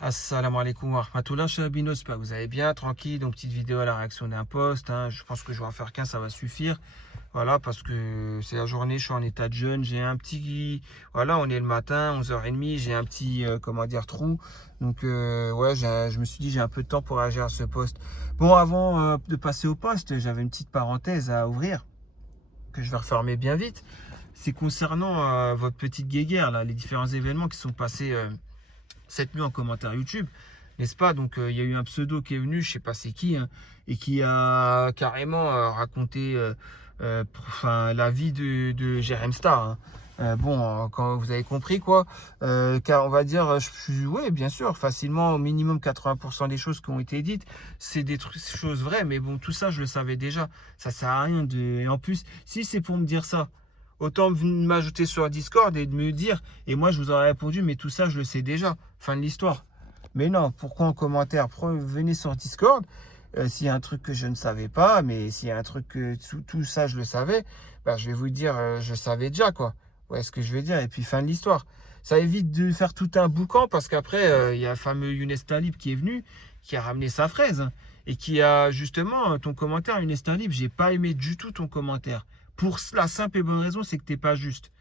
Assalamu alaikum wa rahmatullah, Shabinos, j'espère que vous allez bien, tranquille. Donc, petite vidéo à la réaction d'un post. Je pense que je vais en faire qu'un, ça va suffire. Voilà, parce que c'est la journée, je suis en état de jeûne. J'ai un petit. Voilà, on est le matin, 11h30. J'ai un petit, trou. Donc, ouais, je me suis dit, j'ai un peu de temps pour réagir à ce post. Bon, avant de passer au post, j'avais une petite parenthèse à ouvrir, que je vais refermer bien vite. C'est concernant votre petite guéguerre, là, les différents événements qui sont passés cette nuit en commentaire YouTube, n'est-ce pas? Donc il y a eu un pseudo qui est venu, je sais pas c'est qui, hein, et qui a carrément raconté la vie de Jérém Star, hein. Quand vous avez compris quoi, car on va dire, oui, bien sûr, facilement, au minimum 80% des choses qui ont été dites, c'est des choses vraies, mais bon, tout ça, je le savais déjà, ça sert à rien de. Et en plus, si c'est pour me dire ça, autant m'ajouter sur Discord et de me dire, et moi je vous aurais répondu, mais tout ça je le sais déjà, fin de l'histoire. Mais non, pourquoi en commentaire? Venez sur Discord, s'il y a un truc que je ne savais pas, mais s'il y a un truc que tout ça je le savais, bah, je vais vous dire, je savais déjà quoi. Ouais, ce que je veux dire, et puis fin de l'histoire. Ça évite de faire tout un boucan, parce qu'après, il y a le fameux Younes Talib qui est venu, qui a ramené sa fraise, hein, et qui a justement ton commentaire, Younes Talib, j'ai pas aimé du tout ton commentaire. Pour la simple et bonne raison, c'est que t'es pas juste.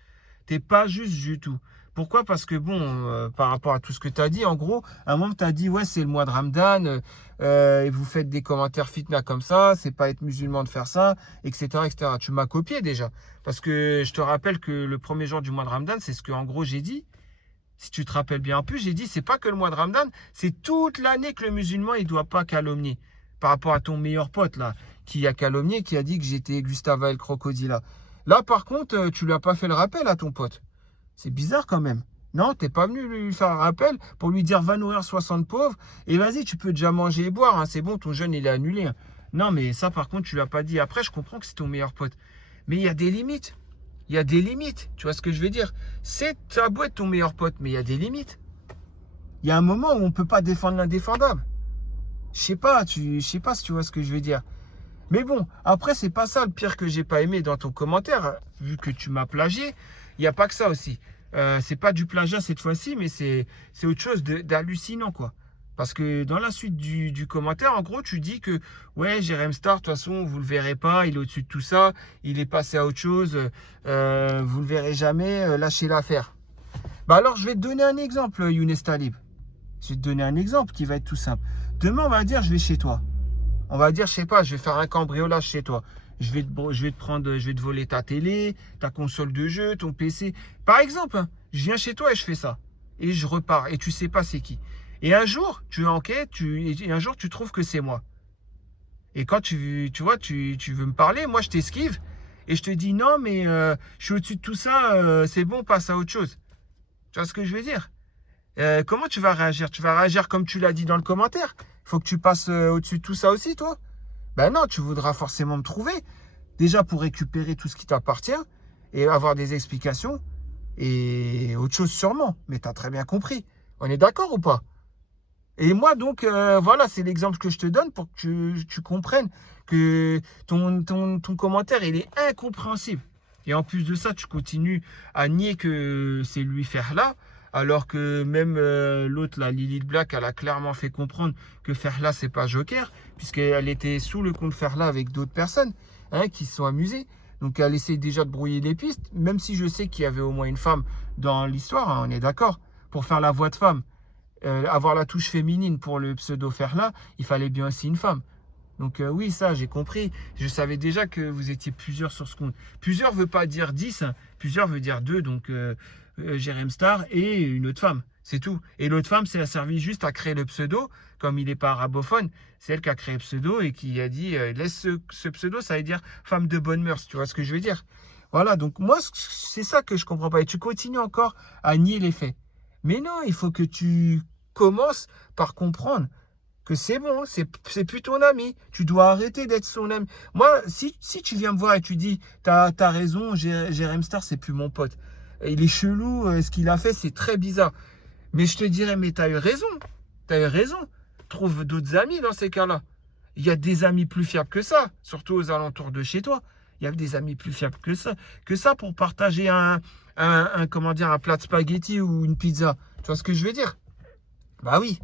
T'es pas juste du tout. Pourquoi? Parce que bon, par rapport à tout ce que tu as dit, en gros, à un moment, tu as dit, ouais, c'est le mois de Ramadan, et vous faites des commentaires fitna comme ça, c'est pas être musulman de faire ça, etc., etc. Tu m'as copié déjà. Parce que je te rappelle que le premier jour du mois de Ramadan, c'est ce que, en gros, j'ai dit. Si tu te rappelles bien, en plus, j'ai dit, c'est pas que le mois de Ramadan, c'est toute l'année que le musulman, il doit pas calomnier. Par rapport à ton meilleur pote, là, qui a calomnié, qui a dit que j'étais Gustava el Crocodile. Là, par contre, tu lui as pas fait le rappel à ton pote. C'est bizarre quand même. Non, t'es pas venu lui faire un rappel pour lui dire va nourrir 60 pauvres et vas-y, tu peux déjà manger et boire, hein, c'est bon, ton jeûne il est annulé, hein. Non, mais ça par contre, tu l'as pas dit. Après, je comprends que c'est ton meilleur pote. Mais il y a des limites. Il y a des limites. Tu vois ce que je veux dire? C'est ta boîte ton meilleur pote, mais il y a des limites. Il y a un moment où on peut pas défendre l'indéfendable. Je sais pas si tu vois ce que je veux dire. Mais bon, après, c'est pas ça le pire que j'ai pas aimé dans ton commentaire, vu que tu m'as plagié. Il n'y a pas que ça aussi. C'est pas du plagiat cette fois-ci, mais c'est autre chose d'hallucinant, quoi. Parce que dans la suite du commentaire, en gros, tu dis que, ouais, Jérém Star, de toute façon, vous le verrez pas, il est au-dessus de tout ça, il est passé à autre chose, vous le verrez jamais, lâchez l'affaire. Bah alors, je vais te donner un exemple, Younes Talib. Je vais te donner un exemple qui va être tout simple. Demain, on va dire, je vais chez toi. On va dire, je sais pas, je vais faire un cambriolage chez toi. Je vais te voler ta télé, ta console de jeu, ton PC. Par exemple, hein, je viens chez toi et je fais ça. Et je repars. Et tu sais pas c'est qui. Et un jour, tu enquêtes, et un jour, tu trouves que c'est moi. Et quand tu vois, tu veux me parler, moi, je t'esquive. Et je te dis, non, mais je suis au-dessus de tout ça, c'est bon, passe à autre chose. Tu vois ce que je veux dire? Comment tu vas réagir? Tu vas réagir comme tu l'as dit dans le commentaire. Il faut que tu passes au-dessus de tout ça aussi, toi. Ben non, tu voudras forcément me trouver. Déjà pour récupérer tout ce qui t'appartient et avoir des explications et autre chose sûrement. Mais tu as très bien compris. On est d'accord ou pas? Et moi, donc, voilà, c'est l'exemple que je te donne pour que tu comprennes que ton commentaire, il est incompréhensible. Et en plus de ça, tu continues à nier que c'est lui Ferla, alors que même l'autre, la Lilith Black, elle a clairement fait comprendre que Ferla, c'est pas Joker, puisqu'elle était sous le compte Ferla avec d'autres personnes, hein, qui se sont amusées. Donc, elle essaie déjà de brouiller les pistes, même si je sais qu'il y avait au moins une femme dans l'histoire, hein, on est d'accord, pour faire la voix de femme. Avoir la touche féminine pour le pseudo Ferla, il fallait bien aussi une femme. Donc oui, ça, j'ai compris. Je savais déjà que vous étiez plusieurs sur ce compte. Plusieurs ne veut pas dire 10, hein. Plusieurs veut dire 2, donc Jérém Star et une autre femme. C'est tout. Et l'autre femme, c'est a servi juste à créer le pseudo, comme il n'est pas arabophone. C'est elle qui a créé le pseudo et qui a dit laisse ce pseudo, ça veut dire femme de bonne mœurs. Tu vois ce que je veux dire? Voilà, donc moi, c'est ça que je comprends pas. Et tu continues encore à nier les faits. Mais non, il faut que tu commences par comprendre que c'est bon, c'est plus ton ami. Tu dois arrêter d'être son ami. Moi, si tu viens me voir et tu dis, t'as raison, Jérém Star, c'est plus mon pote. Il est chelou, ce qu'il a fait, c'est très bizarre. Mais je te dirais, mais t'as eu raison. T'as eu raison. Trouve d'autres amis dans ces cas-là. Il y a des amis plus fiables que ça, surtout aux alentours de chez toi. Il y a des amis plus fiables que ça pour partager comment dire, un plat de spaghetti ou une pizza. Tu vois ce que je veux dire? Bah oui.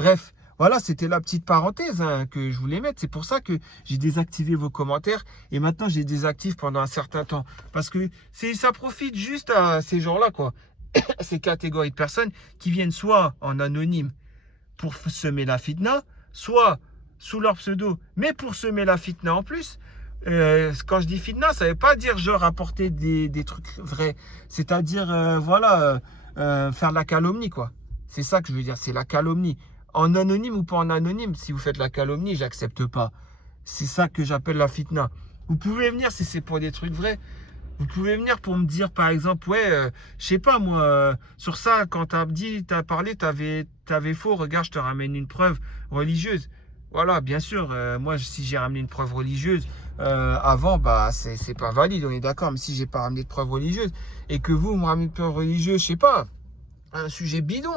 Bref, voilà, c'était la petite parenthèse hein, que je voulais mettre. C'est pour ça que j'ai désactivé vos commentaires et maintenant j'ai désactivé pendant un certain temps. Parce que ça profite juste à ces gens-là, quoi. Ces catégories de personnes qui viennent soit en anonyme pour semer la fitna, soit sous leur pseudo, mais pour semer la fitna en plus. Quand je dis fitna, ça ne veut pas dire genre apporter des trucs vrais. C'est-à-dire, voilà, faire de la calomnie, quoi. C'est ça que je veux dire, c'est la calomnie. En anonyme ou pas en anonyme, si vous faites la calomnie, j'accepte pas. C'est ça que j'appelle la fitna. Vous pouvez venir si c'est pour des trucs vrais. Vous pouvez venir pour me dire, par exemple, ouais, je sais pas moi, sur ça, quand t'as parlé, t'avais faux, regarde, je te ramène une preuve religieuse. Voilà, bien sûr, moi, si j'ai ramené une preuve religieuse avant, bah, c'est pas valide, on est d'accord, mais si j'ai pas ramené de preuve religieuse et que vous me ramenez une preuve religieuse, je sais pas, un sujet bidon,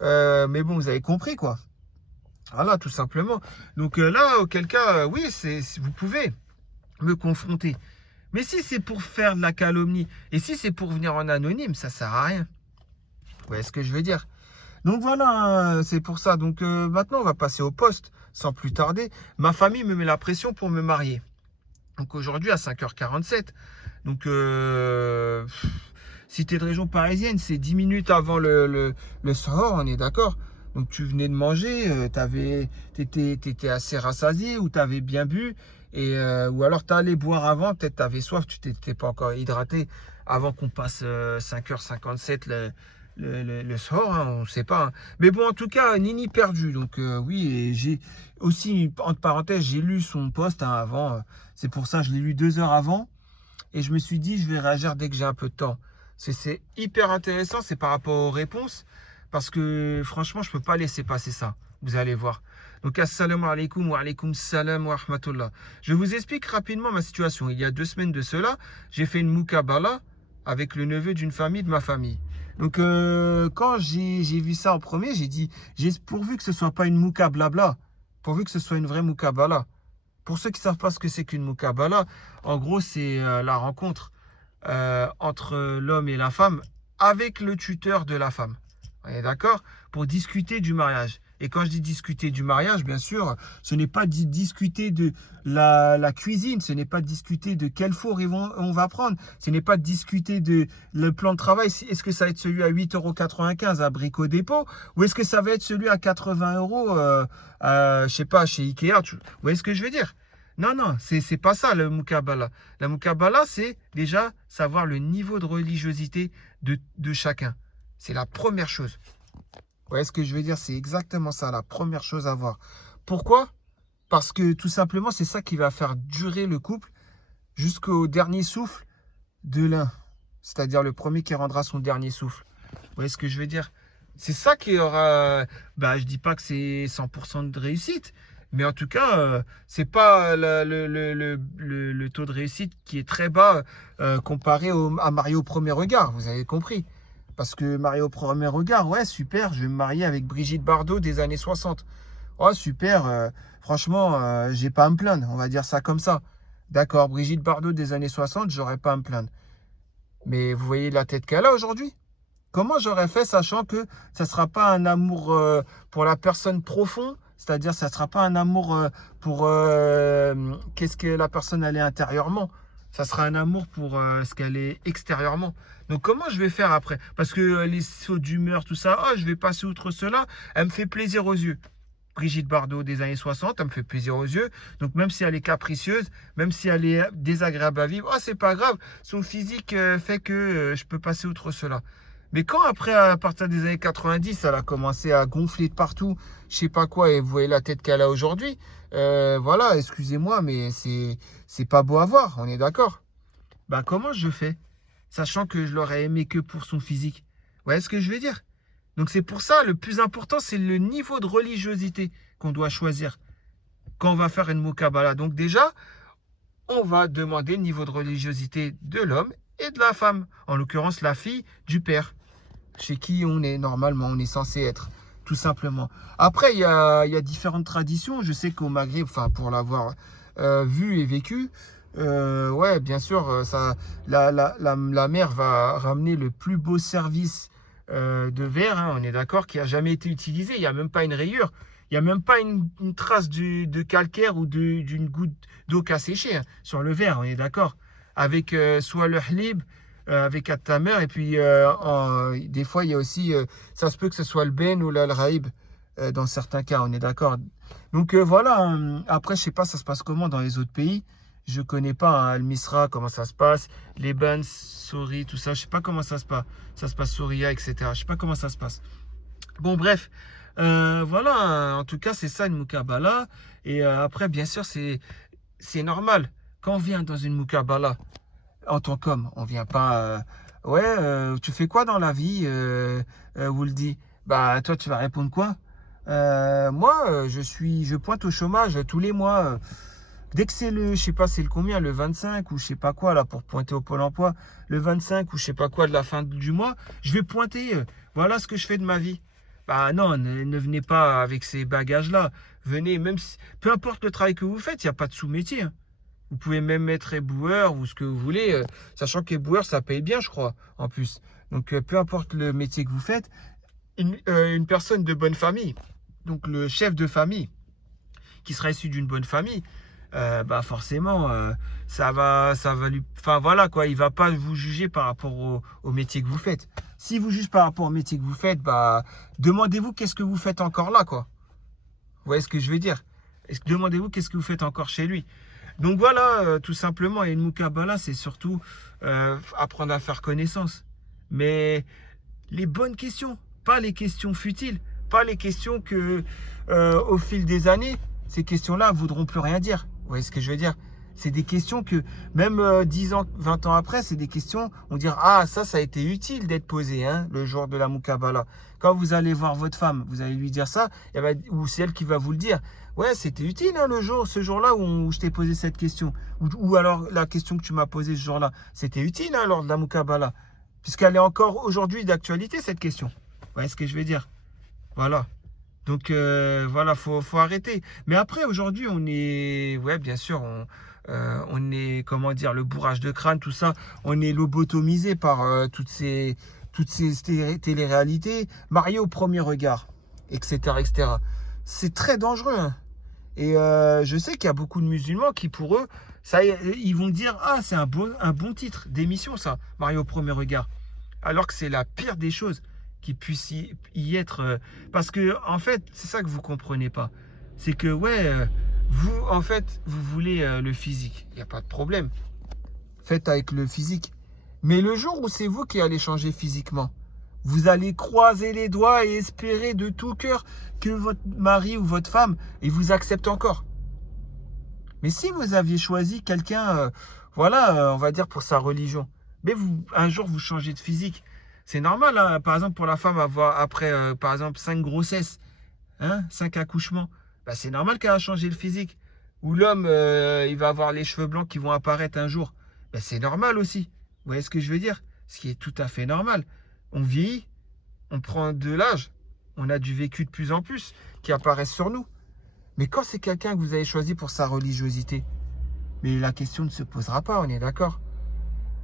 hein, mais bon, vous avez compris, quoi. Voilà, tout simplement. Donc là, auquel cas, oui, vous pouvez me confronter. Mais si c'est pour faire de la calomnie et si c'est pour venir en anonyme, ça sert à rien. Vous voyez ce que je veux dire? Donc voilà, c'est pour ça. Donc maintenant, on va passer au poste sans plus tarder. Ma famille me met la pression pour me marier. Donc aujourd'hui, à 5h47. Donc, si tu es de région parisienne, c'est 10 minutes avant le soir, on est d'accord? Donc tu venais de manger, tu étais assez rassasié ou tu avais bien bu. Ou alors tu allé boire avant, peut-être tu avais soif, tu t'étais pas encore hydraté avant qu'on passe 5h57 le soir, hein, on ne sait pas. Hein. Mais bon, en tout cas, Nini perdu. Donc oui, et j'ai aussi, entre parenthèses, j'ai lu son post hein, avant. C'est pour ça, je l'ai lu 2 heures avant. Et je me suis dit, je vais réagir dès que j'ai un peu de temps. C'est hyper intéressant, c'est par rapport aux réponses. Parce que franchement, je ne peux pas laisser passer ça. Vous allez voir. Donc, assalamu alaikum wa alaikum salam wa rahmatullah. Je vous explique rapidement ma situation. Il y a 2 semaines de cela, j'ai fait une moukabala avec le neveu d'une famille de ma famille. Donc, quand j'ai vu ça en premier, j'ai dit, pourvu que ce ne soit pas une mouka blabla, pourvu que ce soit une vraie moukabala. Pour ceux qui ne savent pas ce que c'est qu'une moukabala, en gros, c'est la rencontre entre l'homme et la femme avec le tuteur de la femme. On est d'accord? Pour discuter du mariage. Et quand je dis discuter du mariage, bien sûr, ce n'est pas discuter de la cuisine, ce n'est pas discuter de quel four on va prendre, ce n'est pas discuter de le plan de travail. Est-ce que ça va être celui à 8,95 € à Brico Dépôt ou est-ce que ça va être celui à 80 € je sais pas, chez Ikea? Vous voyez ce que je veux dire? Non, non, c'est pas ça le moukabala. La moukabala, c'est déjà savoir le niveau de religiosité de chacun. C'est la première chose. Vous voyez ce que je veux dire? C'est exactement ça, la première chose à voir. Pourquoi? Parce que tout simplement, c'est ça qui va faire durer le couple jusqu'au dernier souffle de l'un. C'est-à-dire le premier qui rendra son dernier souffle. Vous voyez ce que je veux dire? C'est ça qui aura... je dis pas que c'est 100% de réussite. Mais en tout cas, c'est pas le taux de réussite qui est très bas comparé à Mario au premier regard. Vous avez compris? Parce que Mario au premier regard, ouais, super, je vais me marier avec Brigitte Bardot des années 60. Oh, super, franchement, j'ai pas à me plaindre, on va dire ça comme ça. D'accord, Brigitte Bardot des années 60, j'aurais pas à me plaindre. Mais vous voyez la tête qu'elle a aujourd'hui? Comment j'aurais fait sachant que ça ne sera pas un amour pour la personne profond, c'est-à-dire ça ne sera pas un amour pour qu'est-ce que la personne elle est intérieurement. Ça sera un amour pour ce qu'elle est extérieurement. Donc comment je vais faire après? Parce que les sauts d'humeur, tout ça, oh, je vais passer outre cela, elle me fait plaisir aux yeux. Brigitte Bardot des années 60, elle me fait plaisir aux yeux. Donc même si elle est capricieuse, même si elle est désagréable à vivre, oh, c'est pas grave. Son physique fait que je peux passer outre cela. Mais quand après, à partir des années 90, elle a commencé à gonfler de partout, je sais pas quoi, et vous voyez la tête qu'elle a aujourd'hui, voilà, excusez-moi, mais c'est pas beau à voir, on est d'accord? Bah comment je fais? Sachant que je l'aurais aimé que pour son physique. Vous voyez ce que je veux dire? Donc c'est pour ça, le plus important, c'est le niveau de religiosité qu'on doit choisir quand on va faire une moukabala. Donc déjà, on va demander le niveau de religiosité de l'homme et de la femme, en l'occurrence la fille du père, chez qui on est normalement, on est censé être, tout simplement. Après, il y a différentes traditions. Je sais qu'au Maghreb, enfin pour l'avoir vu et vécu, ouais, bien sûr, la mère va ramener le plus beau service de verre, hein, on est d'accord, qui n'a jamais été utilisé. Il n'y a même pas une rayure. Il n'y a même pas une trace de calcaire ou d'une goutte d'eau qui a séché hein, sur le verre, on est d'accord. Avec soit le halib, avec At-Tamer, et puis des fois, il y a aussi, ça se peut que ce soit le ben ou l'al-raïb, dans certains cas, on est d'accord. Donc voilà, hein. Après, je sais pas, ça se passe comment dans les autres pays. Je connais pas hein, Al-Misra, comment ça se passe, les Bans, Sori, tout ça, je sais pas comment ça se passe Soria, etc. Je sais pas comment ça se passe. Bon, bref, voilà, hein. En tout cas, c'est ça une Mukabala. Et après, bien sûr, c'est normal. Quand on vient dans une Mukabala, en tant qu'homme, on vient pas. Ouais, tu fais quoi dans la vie, Wouldi? Bah, toi, tu vas répondre quoi? Moi, je pointe au chômage tous les mois. Dès que c'est je sais pas, c'est le combien, le 25 ou je sais pas quoi, là, pour pointer au Pôle emploi, le 25 ou je sais pas quoi de la fin du mois, je vais pointer. Voilà ce que je fais de ma vie. Bah non, ne venez pas avec ces bagages-là. Venez, même si, peu importe le travail que vous faites, il n'y a pas de sous-métier, hein. Vous pouvez même être éboueur ou ce que vous voulez, sachant qu'éboueur, ça paye bien, je crois, en plus. Donc, peu importe le métier que vous faites, une personne de bonne famille, donc le chef de famille, qui sera issu d'une bonne famille, bah forcément, ça va lui... Enfin, voilà, quoi, il va pas vous juger par rapport au métier que vous faites. Si vous jugez par rapport au métier que vous faites, bah, demandez-vous qu'est-ce que vous faites encore là, quoi. Vous voyez ce que je veux dire? Demandez-vous qu'est-ce que vous faites encore chez lui. Donc voilà, tout simplement, et une Mukabala, c'est surtout apprendre à faire connaissance. Mais les bonnes questions, pas les questions futiles, pas les questions que, au fil des années, ces questions-là ne voudront plus rien dire. Vous voyez ce que je veux dire? C'est des questions que, même 10 ans, 20 ans après, c'est des questions, on dirait, ah, ça a été utile d'être posé, hein, le jour de la Mukabala. Quand vous allez voir votre femme, vous allez lui dire ça, ou c'est elle qui va vous le dire. Ouais, c'était utile, hein, ce jour-là où je t'ai posé cette question. Ou alors la question que tu m'as posée ce jour-là. C'était utile, hein, lors de la Mukabala. Puisqu'elle est encore aujourd'hui d'actualité, cette question. Vous voyez ce que je veux dire? Voilà. Donc voilà, faut arrêter. Mais après, aujourd'hui, on est, ouais, bien sûr, on est, comment dire, le bourrage de crâne, tout ça, on est lobotomisé par toutes ces téléréalités, marié au premier regard, etc., etc. C'est très dangereux, hein. Et je sais qu'il y a beaucoup de musulmans qui, pour eux, ça, ils vont dire, ah, c'est un bon titre d'émission, ça, marié au premier regard. Alors que c'est la pire des choses qui puisse y être. Parce que, en fait, c'est ça que vous comprenez pas. C'est que, ouais, vous, en fait, vous voulez le physique. Il n'y a pas de problème. Faites avec le physique. Mais le jour où c'est vous qui allez changer physiquement, vous allez croiser les doigts et espérer de tout cœur que votre mari ou votre femme il vous accepte encore. Mais si vous aviez choisi quelqu'un, voilà, on va dire pour sa religion, mais un jour vous changez de physique. C'est normal, hein, par exemple, pour la femme avoir après, par exemple, 5 grossesses, hein, 5 accouchements, bah, c'est normal qu'elle a changé le physique. Ou l'homme, il va avoir les cheveux blancs qui vont apparaître un jour. Bah, c'est normal aussi. Vous voyez ce que je veux dire? Ce qui est tout à fait normal. On vieillit, on prend de l'âge, on a du vécu de plus en plus qui apparaissent sur nous. Mais quand c'est quelqu'un que vous avez choisi pour sa religiosité, mais la question ne se posera pas, on est d'accord?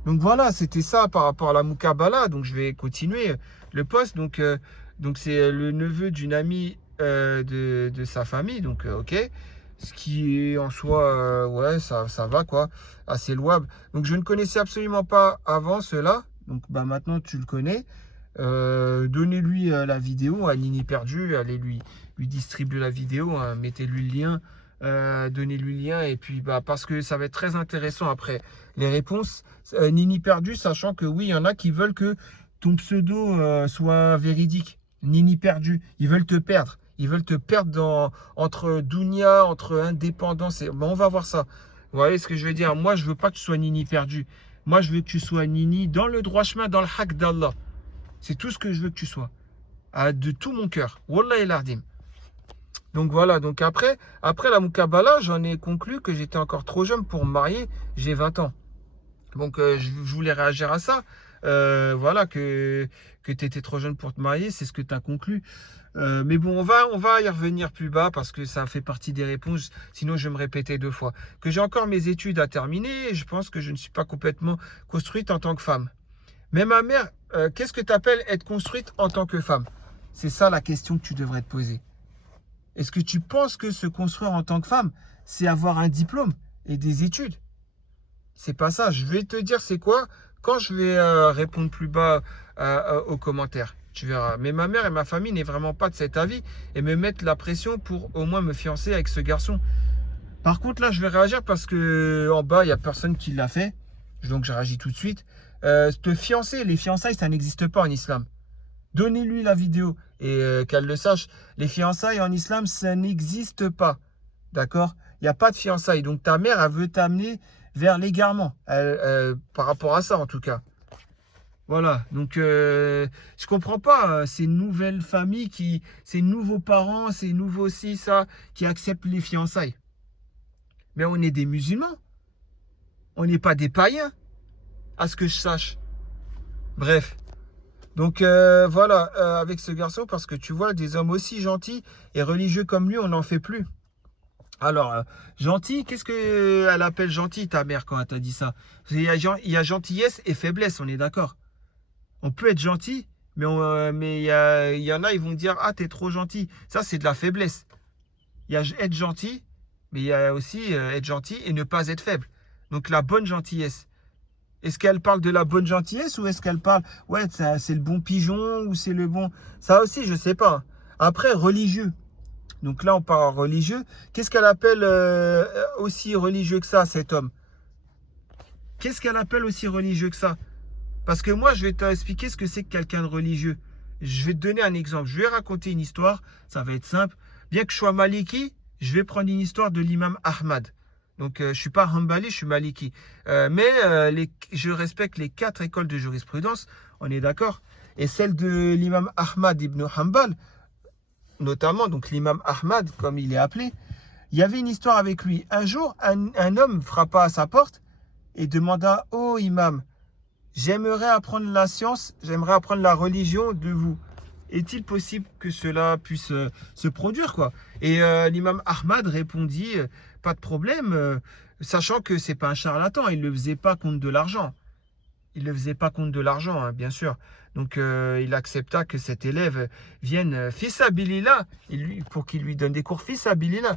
Donc voilà, c'était ça par rapport à la Mukabala. Donc je vais continuer le post. Donc c'est le neveu d'une amie de sa famille. Donc ok. Ce qui est en soi, ouais, ça va quoi, assez louable. Donc je ne connaissais absolument pas avant cela. Donc bah, maintenant tu le connais. Donnez-lui la vidéo à Nini Perdu. Allez lui distribuer la vidéo. Hein, mettez-lui le lien. Donnez-lui le lien et puis bah, parce que ça va être très intéressant après les réponses. Nini Perdu, sachant que oui, il y en a qui veulent que ton pseudo soit véridique. Nini Perdu, ils veulent te perdre. Ils veulent te perdre entre Dounia, entre indépendance. Bon, on va voir ça. Vous voyez ce que je veux dire? Moi, je veux pas que tu sois Nini Perdu. Moi, je veux que tu sois Nini dans le droit chemin, dans le haq d'Allah. C'est tout ce que je veux que tu sois. De tout mon cœur. Wallah el Ardim. Donc voilà, donc après la Mukabala, j'en ai conclu que j'étais encore trop jeune pour me marier, j'ai 20 ans. Donc je voulais réagir à ça. Voilà, que tu étais trop jeune pour te marier, c'est ce que tu as conclu. Mais bon, on va y revenir plus bas parce que ça fait partie des réponses, sinon je vais me répéter 2 fois. Que j'ai encore mes études à terminer et je pense que je ne suis pas complètement construite en tant que femme. Mais ma mère, qu'est-ce que tu appelles être construite en tant que femme? C'est ça la question que tu devrais te poser. Est-ce que tu penses que se construire en tant que femme, c'est avoir un diplôme et des études? C'est pas ça. Je vais te dire c'est quoi quand je vais répondre plus bas aux commentaires. Tu verras. Mais ma mère et ma famille n'est vraiment pas de cet avis et me mettent la pression pour au moins me fiancer avec ce garçon. Par contre, là, je vais réagir parce que en bas, il n'y a personne qui l'a fait. Donc, je réagis tout de suite. Te fiancer, les fiançailles, ça n'existe pas en islam. Donnez-lui la vidéo et qu'elle le sache. Les fiançailles en islam, ça n'existe pas. D'accord? Il n'y a pas de fiançailles. Donc, ta mère, elle veut t'amener vers l'égarement. Par rapport à ça, en tout cas. Voilà. Donc, je comprends pas ces nouvelles familles, ces nouveaux parents, ces nouveaux ci, ça, qui acceptent les fiançailles. Mais on est des musulmans. On n'est pas des païens, à ce que je sache. Bref. Donc voilà, avec ce garçon, parce que tu vois, des hommes aussi gentils et religieux comme lui, on n'en fait plus. Alors, gentil, qu'est-ce qu'elle appelle gentil, ta mère, quand elle t'a dit ça? Il y a gentillesse et faiblesse, on est d'accord. On peut être gentil, mais il y en a, ils vont dire, ah, t'es trop gentil. Ça, c'est de la faiblesse. Il y a être gentil, mais il y a aussi être gentil et ne pas être faible. Donc, la bonne gentillesse. Est-ce qu'elle parle de la bonne gentillesse ou est-ce qu'elle parle, ouais, c'est le bon pigeon ou c'est le bon... Ça aussi, je ne sais pas. Après, religieux. Donc là, on parle religieux. Qu'est-ce qu'elle appelle aussi religieux que ça, cet homme? Qu'est-ce qu'elle appelle aussi religieux que ça? Parce que moi, je vais t'expliquer ce que c'est que quelqu'un de religieux. Je vais te donner un exemple. Je vais raconter une histoire. Ça va être simple. Bien que je sois maliki, je vais prendre une histoire de l'imam Ahmad. Donc, je ne suis pas Hanbali, je suis Maliki. Je respecte les 4 écoles de jurisprudence, on est d'accord. Et celle de l'imam Ahmad ibn Hanbal, notamment, donc l'imam Ahmad, comme il est appelé, il y avait une histoire avec lui. Un jour, un homme frappa à sa porte et demanda, oh imam, j'aimerais apprendre la science, j'aimerais apprendre la religion de vous. Est-il possible que cela puisse se produire, quoi? Et l'imam Ahmad répondit, pas de problème, sachant que c'est pas un charlatan, il ne le faisait pas contre de l'argent. Il ne le faisait pas contre de l'argent, hein, bien sûr. Donc il accepta que cet élève vienne fils abilillah, pour qu'il lui donne des cours fils abilillah.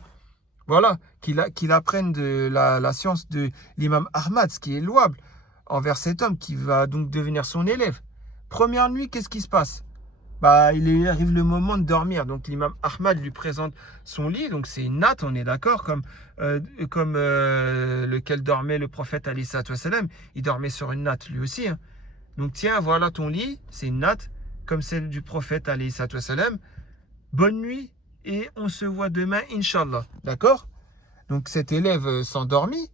Voilà, qu'il apprenne de la science de l'imam Ahmad, ce qui est louable envers cet homme qui va donc devenir son élève. Première nuit, qu'est-ce qui se passe? Bah, il arrive le moment de dormir. Donc l'imam Ahmad lui présente son lit. Donc c'est une natte, on est d'accord, comme lequel dormait le prophète alayhi salatu wassalam. Il dormait sur une natte lui aussi, hein. Donc tiens, voilà ton lit. C'est une natte comme celle du prophète alayhi salatu wassalam. Bonne nuit et on se voit demain, Inch'Allah. D'accord? Donc cet élève s'endormit.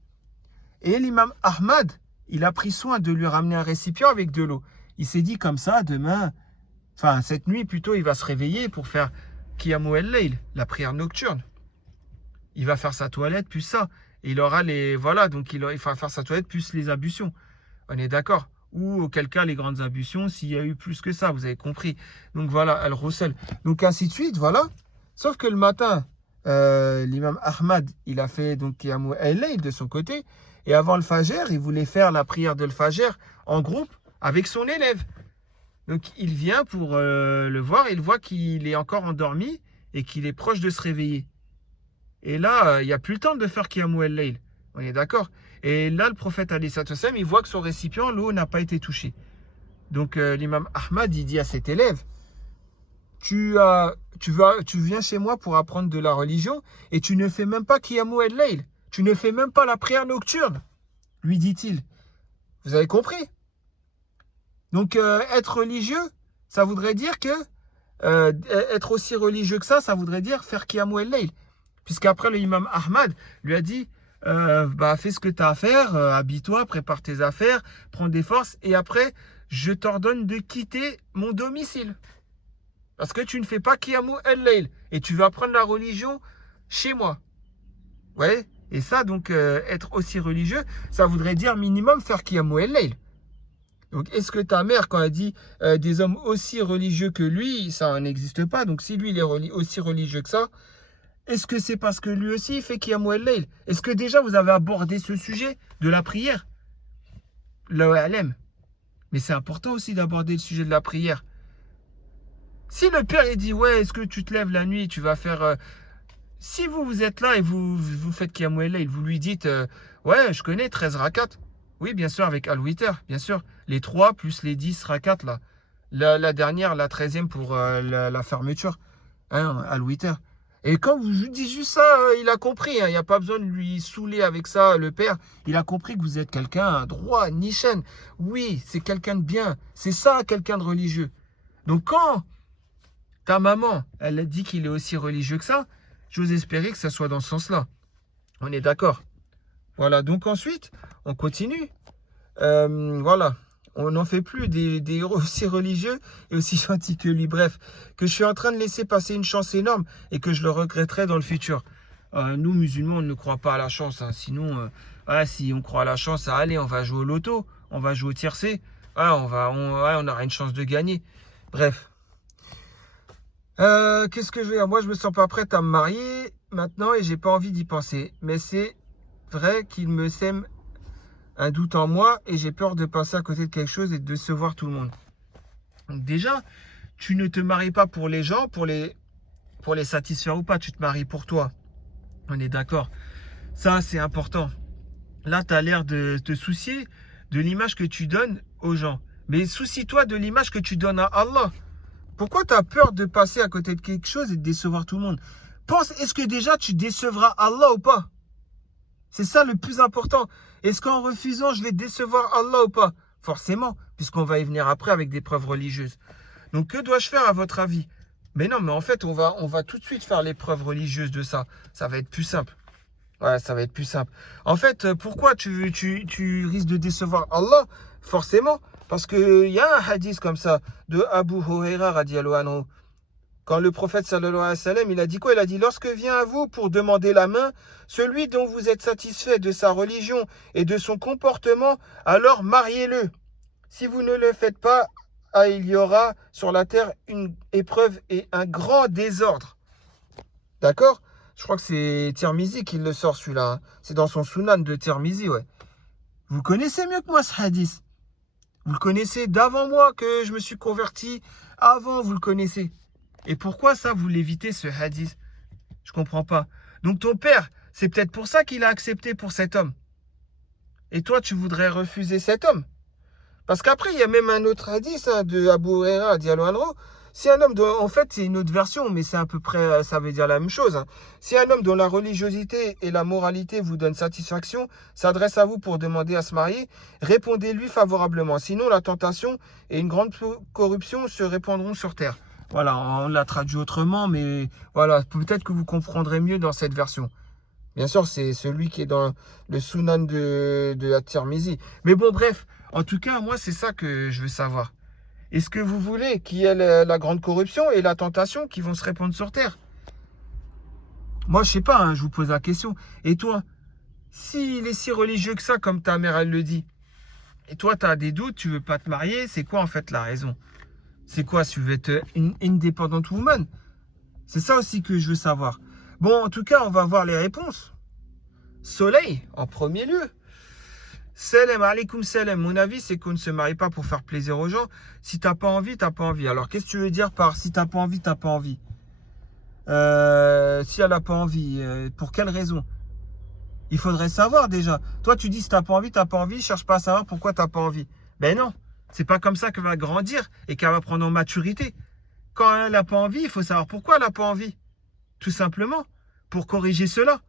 Et l'imam Ahmad, il a pris soin de lui ramener un récipient avec de l'eau. Il s'est dit comme ça, demain... Enfin, cette nuit, plutôt, il va se réveiller pour faire Qiyamul el-Layl, la prière nocturne. Il va faire sa toilette, plus ça. Et il aura les... Voilà, donc il va faire sa toilette, plus les ablutions. On est d'accord? Ou auquel cas, les grandes ablutions, s'il y a eu plus que ça, vous avez compris. Donc voilà, al-Roussel. Donc ainsi de suite, voilà. Sauf que le matin, l'imam Ahmad, il a fait donc Qiyamul el-Layl de son côté. Et avant le Fajr, il voulait faire la prière de le Fajr en groupe avec son élève. Donc il vient pour le voir, il voit qu'il est encore endormi et qu'il est proche de se réveiller. Et là, il n'y a plus le temps de faire Qiyamul el-Layl. On est d'accord? Et là, le prophète alayhi salatu wassalam, il voit que son récipient, l'eau n'a pas été touchée. Donc l'imam Ahmad, il dit à cet élève, tu viens chez moi pour apprendre de la religion et tu ne fais même pas Qiyamul el-Layl. Tu ne fais même pas la prière nocturne, lui dit-il. Vous avez compris? Donc, être religieux, ça voudrait dire que être aussi religieux que ça voudrait dire faire Qiyamul el-Layl. Puisqu'après, l'imam Ahmad lui a dit, fais ce que tu as à faire, habille-toi, prépare tes affaires, prends des forces, et après, je t'ordonne de quitter mon domicile. Parce que tu ne fais pas Qiyamul el-Layl, et tu vas apprendre la religion chez moi. Vous voyez? Et ça, donc, être aussi religieux, ça voudrait dire minimum faire Qiyamul el-Layl. Donc, est-ce que ta mère, quand elle dit des hommes aussi religieux que lui, ça n'existe pas. Donc, si lui, il est aussi religieux que ça, est-ce que c'est parce que lui aussi, il fait Qiyamul el-Layl? Est-ce que déjà, vous avez abordé ce sujet de la prière? Allahu a'lam. Mais c'est important aussi d'aborder le sujet de la prière. Si le père il dit, ouais, est-ce que tu te lèves la nuit, tu vas faire... Si vous êtes là et vous faites Qiyamul Layl, vous lui dites, ouais, je connais 13 rakats. Oui, bien sûr, avec Al-Witr, bien sûr. Les 3 plus les 10 rakats, là. La dernière, la 13e pour la fermeture. Hein, Al-Witr. Et quand vous dites juste ça, il a compris. Hein, il n'y a pas besoin de lui saouler avec ça, le père. Il a compris que vous êtes quelqu'un droit, nichen. Oui, c'est quelqu'un de bien. C'est ça, quelqu'un de religieux. Donc quand ta maman, elle a dit qu'il est aussi religieux que ça, j'ose espérer que ça soit dans ce sens-là. On est d'accord. Voilà, donc ensuite, on continue. Voilà, on n'en fait plus des héros aussi religieux et aussi gentils que lui. Bref, que je suis en train de laisser passer une chance énorme et que je le regretterai dans le futur. Nous, musulmans, on ne croit pas à la chance. Hein. Sinon, si on croit à la chance, allez, on va jouer au loto, on va jouer au tiercé. On aura une chance de gagner. Bref. Qu'est-ce que je vais dire? Moi, je me sens pas prête à me marier maintenant et j'ai pas envie d'y penser. Mais c'est vrai qu'il me sème un doute en moi et j'ai peur de passer à côté de quelque chose et de décevoir tout le monde. Donc déjà, tu ne te maries pas pour les gens, pour les satisfaire ou pas. Tu te maries pour toi. On est d'accord. Ça, c'est important. Là, tu as l'air de te soucier de l'image que tu donnes aux gens. Mais soucie-toi de l'image que tu donnes à Allah. Pourquoi tu as peur de passer à côté de quelque chose et de décevoir tout le monde? Pense, est-ce que déjà tu décevras Allah ou pas? C'est ça le plus important. Est-ce qu'en refusant, je vais décevoir Allah ou pas? Forcément, puisqu'on va y venir après avec des preuves religieuses. Donc, que dois-je faire à votre avis? Mais non, mais en fait, on va tout de suite faire les preuves religieuses de ça. Ça va être plus simple. Ouais, ça va être plus simple. En fait, pourquoi tu risques de décevoir Allah? Forcément, parce qu'il y a un hadith comme ça de Abu Huraira radiallahu anhu. Quand le prophète sallallahu alayhi wa sallam, il a dit quoi? Il a dit, lorsque vient à vous pour demander la main, celui dont vous êtes satisfait de sa religion et de son comportement, alors mariez-le. Si vous ne le faites pas, il y aura sur la terre une épreuve et un grand désordre. D'accord? Je crois que c'est Tirmizi qui le sort celui-là. Hein. C'est dans son Sunan de Tirmizi, ouais. Vous le connaissez mieux que moi ce hadith. Vous le connaissez d'avant moi que je me suis converti. Avant, vous le connaissez. Et pourquoi ça, vous l'évitez ce hadith? Je comprends pas. Donc ton père, c'est peut-être pour ça qu'il a accepté pour cet homme. Et toi, tu voudrais refuser cet homme? Parce qu'après, il y a même un autre hadith hein, de Abu Huraira radiallahu anhu. Si un homme, en fait, c'est une autre version, mais c'est à peu près, ça veut dire la même chose. Hein. Si un homme dont la religiosité et la moralité vous donnent satisfaction s'adresse à vous pour demander à se marier, répondez-lui favorablement. Sinon, la tentation et une grande corruption se répandront sur terre. Voilà, on l'a traduit autrement, mais voilà, peut-être que vous comprendrez mieux dans cette version. Bien sûr, c'est celui qui est dans le Sunan de At-Tirmizi. Mais bon, bref, en tout cas, moi, c'est ça que je veux savoir. Est-ce que vous voulez qu'il y ait la grande corruption et la tentation qui vont se répandre sur terre? Moi, je sais pas, hein, je vous pose la question. Et toi, s'il est si religieux que ça, comme ta mère, elle le dit, et toi, tu as des doutes, tu veux pas te marier, c'est quoi en fait la raison? C'est quoi, si tu veux être une independent woman? C'est ça aussi que je veux savoir. Bon, en tout cas, on va voir les réponses. Soleil, en premier lieu. Salam alaikum salam. Mon avis, c'est qu'on ne se marie pas pour faire plaisir aux gens. Si t'as pas envie, t'as pas envie. Alors, qu'est-ce que tu veux dire par si t'as pas envie, t'as pas envie? Si elle a pas envie, pour quelle raison? Il faudrait savoir déjà. Toi, tu dis si t'as pas envie, cherche pas à savoir pourquoi t'as pas envie. Ben non, c'est pas comme ça qu'elle va grandir et qu'elle va prendre en maturité. Quand elle a pas envie, il faut savoir pourquoi elle a pas envie. Tout simplement, pour corriger cela.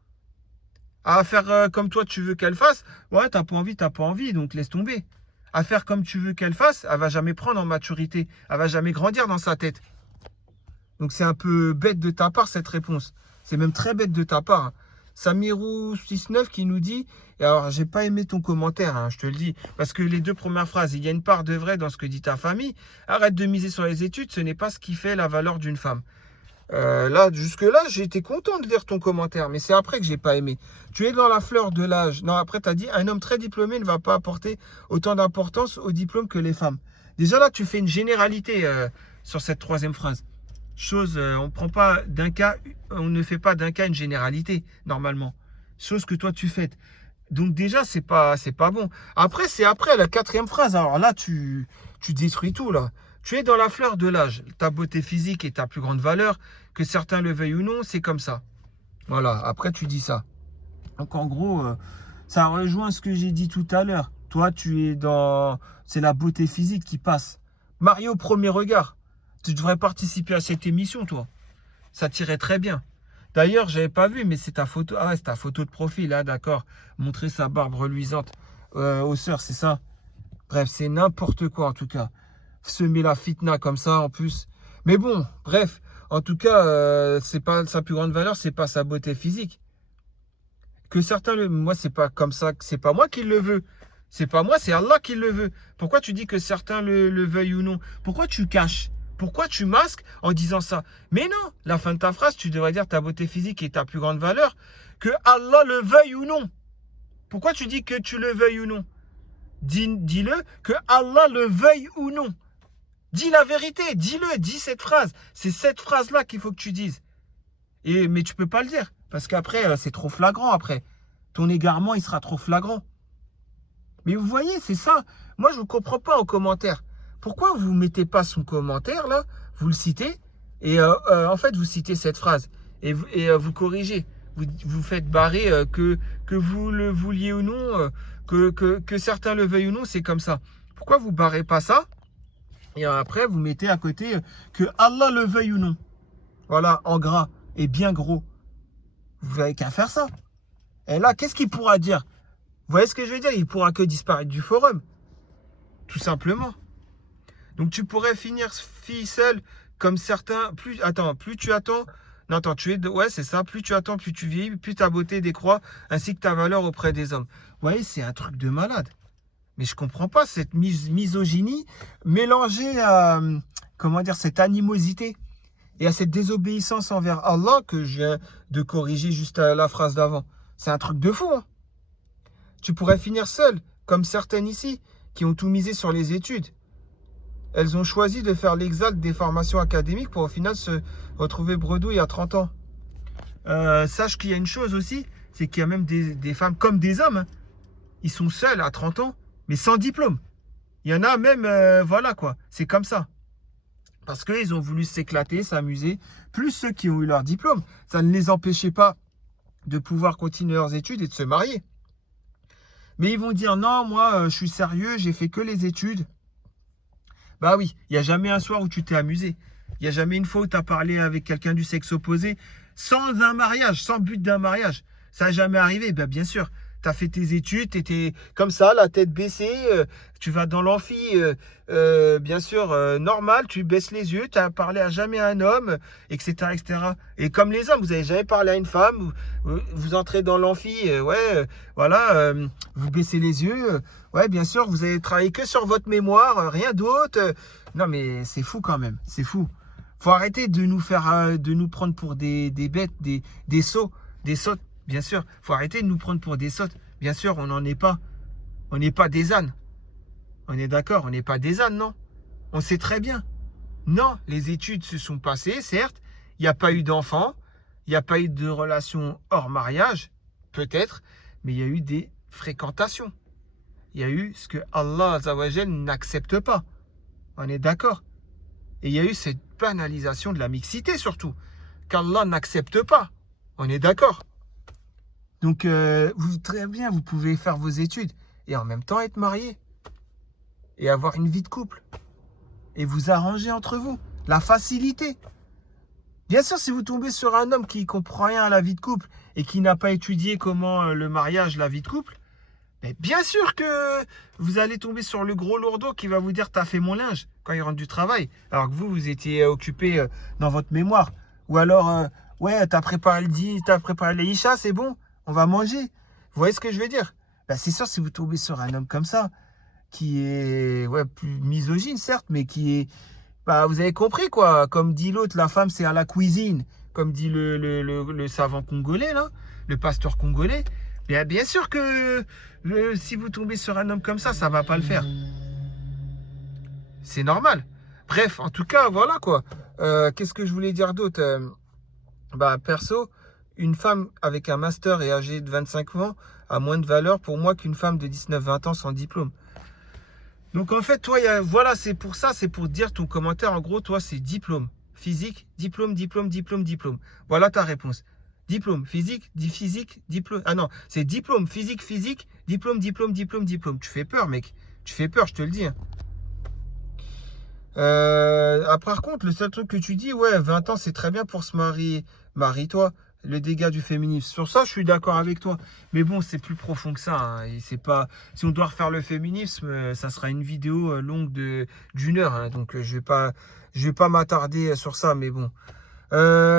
À faire comme toi tu veux qu'elle fasse, ouais, t'as pas envie, donc laisse tomber. À faire comme tu veux qu'elle fasse, elle va jamais prendre en maturité, elle va jamais grandir dans sa tête. Donc c'est un peu bête de ta part cette réponse. C'est même très bête de ta part. Hein. Samirou69 qui nous dit, et alors j'ai pas aimé ton commentaire, hein, je te le dis, parce que les 2 premières phrases, il y a une part de vrai dans ce que dit ta famille. Arrête de miser sur les études, ce n'est pas ce qui fait la valeur d'une femme. Là, jusque-là, j'ai été content de lire ton commentaire, mais c'est après que j'ai pas aimé. Tu es dans la fleur de l'âge. Non, après, tu as dit, un homme très diplômé ne va pas apporter autant d'importance au diplôme que les femmes. Déjà là, tu fais une généralité sur cette 3e phrase. On ne fait pas d'un cas une généralité, normalement. Chose que toi, tu fais. Donc déjà, c'est pas bon. Après, c'est après la quatrième phrase. Alors là, tu détruis tout, là. Tu es dans la fleur de l'âge. Ta beauté physique est ta plus grande valeur. Que certains le veuillent ou non, c'est comme ça. Voilà, après, tu dis ça. Donc en gros, ça rejoint ce que j'ai dit tout à l'heure. Toi, tu es dans... C'est la beauté physique qui passe. Mario au premier regard. Tu devrais participer à cette émission, toi. Ça tirait très bien. D'ailleurs, j'avais pas vu, mais c'est ta photo. Ah ouais, c'est ta photo de profil, là, d'accord. Montrer sa barbe reluisante aux sœurs, c'est ça. Bref, c'est n'importe quoi, en tout cas. Semer la fitna comme ça, en plus. Mais bon, bref. En tout cas, c'est pas sa plus grande valeur, c'est pas sa beauté physique. Que certains le... Moi, c'est pas comme ça. C'est pas moi qui le veux. C'est pas moi, c'est Allah qui le veut. Pourquoi tu dis que certains le veuillent ou non? Pourquoi tu caches? Pourquoi tu masques en disant ça? Mais non, la fin de ta phrase, tu devrais dire ta beauté physique est ta plus grande valeur. Que Allah le veuille ou non. Pourquoi tu dis que tu le veuilles ou non? Dis-le, que Allah le veuille ou non. Dis la vérité, dis-le, dis cette phrase. C'est cette phrase-là qu'il faut que tu dises. Mais tu peux pas le dire. Parce qu'après, c'est trop flagrant après. Ton égarement, il sera trop flagrant. Mais vous voyez, c'est ça. Moi, je ne comprends pas en commentaire. Pourquoi vous ne mettez pas son commentaire, là, vous le citez, et en fait, vous citez cette phrase, et vous corrigez. Vous faites barrer que vous le vouliez ou non, que certains le veuillent ou non, c'est comme ça. Pourquoi vous ne barrez pas ça? Et après, vous mettez à côté que Allah le veuille ou non. Voilà, en gras et bien gros. Vous n'avez qu'à faire ça. Et là, qu'est-ce qu'il pourra dire? Vous voyez ce que je veux dire? Il pourra que disparaître du forum. Tout simplement. Donc tu pourrais finir fille seule comme certains. Plus tu attends. Non, attends, ouais, c'est ça. Plus tu attends, plus tu vieillis, plus ta beauté décroît, ainsi que ta valeur auprès des hommes. Vous voyez, c'est un truc de malade. Mais je comprends pas cette misogynie mélangée à, comment dire, cette animosité et à cette désobéissance envers Allah que je viens de corriger juste à la phrase d'avant. C'est un truc de fou, hein. Tu pourrais finir seule, comme certaines ici, qui ont tout misé sur les études. Elles ont choisi de faire l'exact des formations académiques pour au final se retrouver bredouille à 30 ans. Sache qu'il y a une chose aussi, c'est qu'il y a même des femmes comme des hommes. Hein. Ils sont seuls à 30 ans, mais sans diplôme. Il y en a même, voilà quoi, c'est comme ça. Parce qu'ils ont voulu s'éclater, s'amuser, plus ceux qui ont eu leur diplôme. Ça ne les empêchait pas de pouvoir continuer leurs études et de se marier. Mais ils vont dire, non, moi, je suis sérieux, j'ai fait que les études. Bah oui, il n'y a jamais un soir où tu t'es amusé. Il n'y a jamais une fois où tu as parlé avec quelqu'un du sexe opposé sans un mariage, sans but d'un mariage. Ça n'a jamais arrivé, bah, bien sûr. Tu as fait tes études, tu étais comme ça, la tête baissée, tu vas dans l'amphi, bien sûr, normal, tu baisses les yeux, tu n'as parlé à jamais à un homme, etc., etc. Et comme les hommes, vous n'avez jamais parlé à une femme, vous entrez dans l'amphi, voilà, vous baissez les yeux, ouais, bien sûr, vous avez travaillé que sur votre mémoire, rien d'autre. Non, mais c'est fou quand même, c'est fou. Faut arrêter de nous faire, de nous prendre pour des bêtes, des sots, des sottes. Bien sûr, il faut arrêter de nous prendre pour des sottes. Bien sûr, on n'en est pas. On n'est pas des ânes. On est d'accord, on n'est pas des ânes, non? On sait très bien. Non, les études se sont passées, certes. Il n'y a pas eu d'enfants. Il n'y a pas eu de relations hors mariage. Peut-être. Mais il y a eu des fréquentations. Il y a eu ce que Allah Azzawajal n'accepte pas. On est d'accord. Et il y a eu cette banalisation de la mixité, surtout. Qu'Allah n'accepte pas. On est d'accord. Donc, très bien, vous pouvez faire vos études et en même temps être marié et avoir une vie de couple et vous arranger entre vous. La facilité. Bien sûr, si vous tombez sur un homme qui ne comprend rien à la vie de couple et qui n'a pas étudié comment le mariage, la vie de couple, mais bien sûr que vous allez tomber sur le gros lourdeau qui va vous dire « t'as fait mon linge » quand il rentre du travail, alors que vous étiez occupé dans votre mémoire. Ou alors, ouais, t'as préparé les isha, c'est bon, on va manger. Vous voyez ce que je veux dire? Ben, c'est sûr, si vous tombez sur un homme comme ça, qui est plus misogyne, certes, mais qui est... Bah, vous avez compris, quoi. Comme dit l'autre, la femme, c'est à la cuisine. Comme dit le savant congolais, là, le pasteur congolais. Bien sûr que si vous tombez sur un homme comme ça ne va pas le faire. C'est normal. Bref, en tout cas, voilà, quoi. Qu'est-ce que je voulais dire d'autre? Perso, une femme avec un master et âgée de 25 ans a moins de valeur pour moi qu'une femme de 19-20 ans sans diplôme. Donc en fait, toi, voilà, c'est pour ça, c'est pour dire ton commentaire. En gros, toi, c'est diplôme. Physique, diplôme, diplôme, diplôme, diplôme. Voilà ta réponse. Diplôme, physique, diplôme. Ah non, c'est diplôme, physique, physique, diplôme, diplôme, diplôme, diplôme. Tu fais peur, mec. Tu fais peur, je te le dis. Hein. Par contre, le seul truc que tu dis, ouais, 20 ans, c'est très bien pour se marier. Marie-toi. Le dégât du féminisme. Sur ça, je suis d'accord avec toi. Mais bon, c'est plus profond que ça. Hein. Et c'est pas. Si on doit refaire le féminisme, ça sera une vidéo longue d'une heure. Hein. Donc, je vais pas m'attarder sur ça. Mais bon.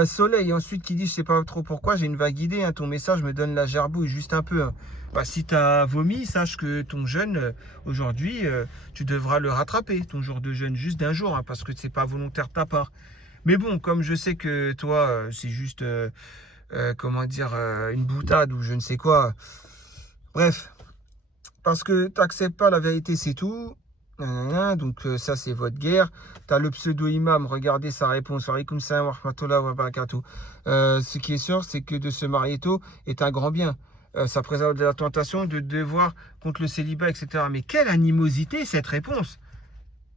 Soleil, ensuite, qui dit, je sais pas trop pourquoi, j'ai une vague idée. Hein. Ton message me donne la gerbouille juste un peu. Hein. Bah, si tu as vomi, sache que ton jeûne, aujourd'hui, tu devras le rattraper. Ton jour de jeûne, juste d'un jour. Hein, parce que c'est pas volontaire de ta part. Mais bon, comme je sais que toi, c'est juste. Comment dire, une boutade ou je ne sais quoi. Bref, parce que tu n'acceptes pas la vérité, c'est tout. Donc ça, c'est votre guerre. Tu as le pseudo-imam, regardez sa réponse. Alaykoum salam wa rahmatullah wa barakatuh. Ce qui est sûr, c'est que de se marier tôt est un grand bien. Ça préserve de la tentation de devoir contre le célibat, etc. Mais quelle animosité cette réponse!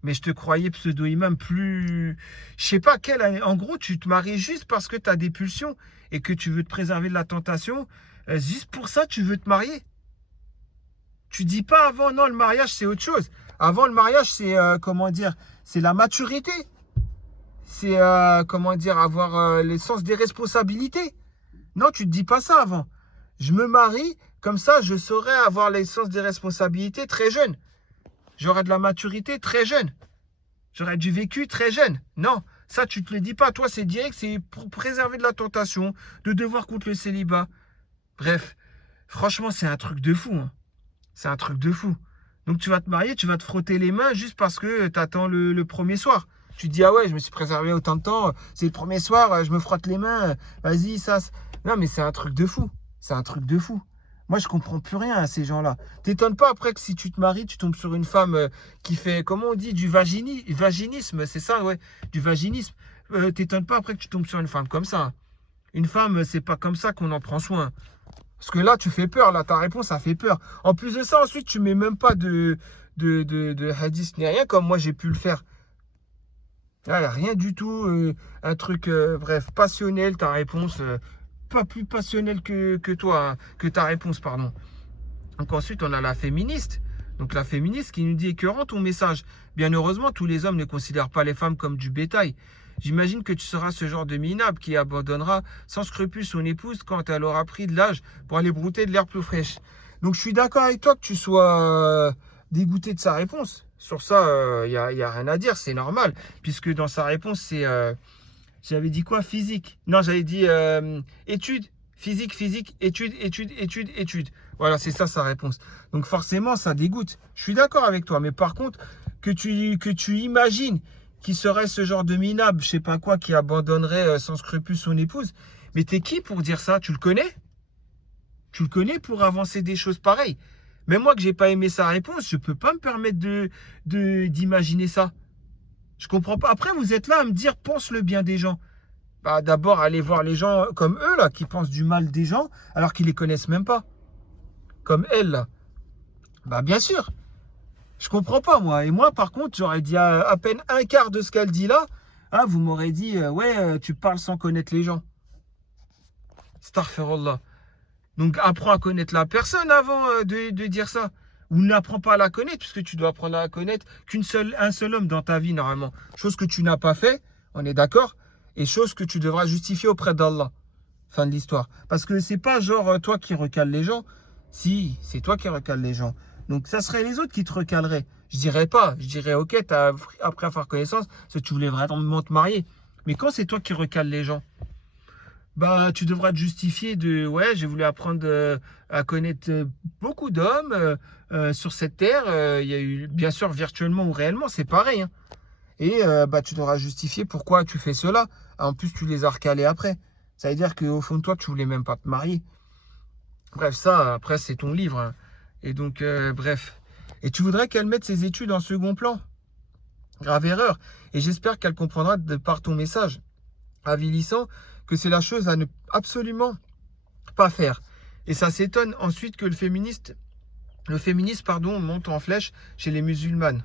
Mais je te croyais pseudo-imam plus... Je sais pas, en gros, tu te maries juste parce que tu as des pulsions et que tu veux te préserver de la tentation. Juste pour ça, tu veux te marier. Tu dis pas avant, non, le mariage, c'est autre chose. Avant, le mariage, c'est, comment dire, c'est la maturité. C'est, comment dire, avoir le sens des responsabilités. Non, tu te dis pas ça avant. Je me marie, comme ça, je saurai avoir le sens des responsabilités très jeune. J'aurai de la maturité très jeune. J'aurai du vécu très jeune. Non, ça, tu te le dis pas. Toi, c'est direct, c'est pour préserver de la tentation, de devoir contre le célibat. Bref, franchement, c'est un truc de fou. Hein. C'est un truc de fou. Donc, tu vas te marier, tu vas te frotter les mains juste parce que tu attends le premier soir. Tu te dis, ah ouais, je me suis préservé autant de temps. C'est le premier soir, je me frotte les mains. Vas-y, ça. Non, mais c'est un truc de fou. C'est un truc de fou. Moi, je comprends plus rien à ces gens-là. T'étonnes pas après que si tu te maries, tu tombes sur une femme qui fait, comment on dit, du vaginisme, c'est ça, ouais, du vaginisme. T'étonnes pas après que tu tombes sur une femme comme ça. Une femme, c'est pas comme ça qu'on en prend soin. Parce que là, tu fais peur, là, ta réponse, ça fait peur. En plus de ça, ensuite, tu mets même pas de hadith ni rien comme moi, j'ai pu le faire. Ah, rien du tout, un truc, bref, passionnel, ta réponse... pas plus passionnel que toi, hein, que ta réponse, pardon. Donc ensuite, on a la féministe. Donc la féministe qui nous dit écœurant ton message. Bien heureusement, tous les hommes ne considèrent pas les femmes comme du bétail. J'imagine que tu seras ce genre de minable qui abandonnera sans scrupule son épouse quand elle aura pris de l'âge pour aller brouter de l'air plus fraîche. Donc je suis d'accord avec toi que tu sois dégoûté de sa réponse. Sur ça, y a rien à dire, c'est normal. Puisque dans sa réponse, c'est... J'avais dit quoi? Physique. Non, j'avais dit études. Physique, physique, études, études, études, études. Voilà, c'est ça sa réponse. Donc forcément, ça dégoûte. Je suis d'accord avec toi. Mais par contre, que tu imagines qu'il serait ce genre de minable, je sais pas quoi, qui abandonnerait sans scrupule son épouse. Mais t'es qui pour dire ça? Tu le connais? Tu le connais pour avancer des choses pareilles? Même moi que j'ai pas aimé sa réponse, je peux pas me permettre d'imaginer ça. Je comprends pas. Après, vous êtes là à me dire, pense le bien des gens. Bah, d'abord, allez voir les gens comme eux, là, qui pensent du mal des gens, alors qu'ils les connaissent même pas. Comme elle, là. Bah, bien sûr. Je comprends pas, moi. Et moi, par contre, j'aurais dit à peine un quart de ce qu'elle dit là. Ah, vous m'aurez dit, ouais, tu parles sans connaître les gens. Astaghfirullah. Donc, apprends à connaître la personne avant de dire ça. Ou n'apprends pas à la connaître, puisque tu dois apprendre à la connaître un seul homme dans ta vie, normalement. Chose que tu n'as pas fait, on est d'accord, et chose que tu devras justifier auprès d'Allah. Fin de l'histoire. Parce que c'est pas genre toi qui recales les gens. Si, c'est toi qui recales les gens. Donc ça serait les autres qui te recaleraient. Je dirais pas. Je dirais, ok, tu as appris à faire connaissance, parce que tu voulais vraiment te marier. Mais quand c'est toi qui recales les gens, bah, tu devras te justifier de ouais, j'ai voulu apprendre à connaître beaucoup d'hommes sur cette terre. Il y a eu, bien sûr, virtuellement ou réellement, c'est pareil. Hein. Et bah, tu devras justifier pourquoi tu fais cela. En plus, tu les as recalés après. Ça veut dire qu'au fond de toi, tu voulais même pas te marier. Bref, ça, après, c'est ton livre. Hein. Et donc, bref. Et tu voudrais qu'elle mette ses études en second plan. Grave erreur. Et j'espère qu'elle comprendra par ton message avilissant que c'est la chose à ne absolument pas faire. Et ça s'étonne ensuite que le féminisme, pardon, monte en flèche chez les musulmanes.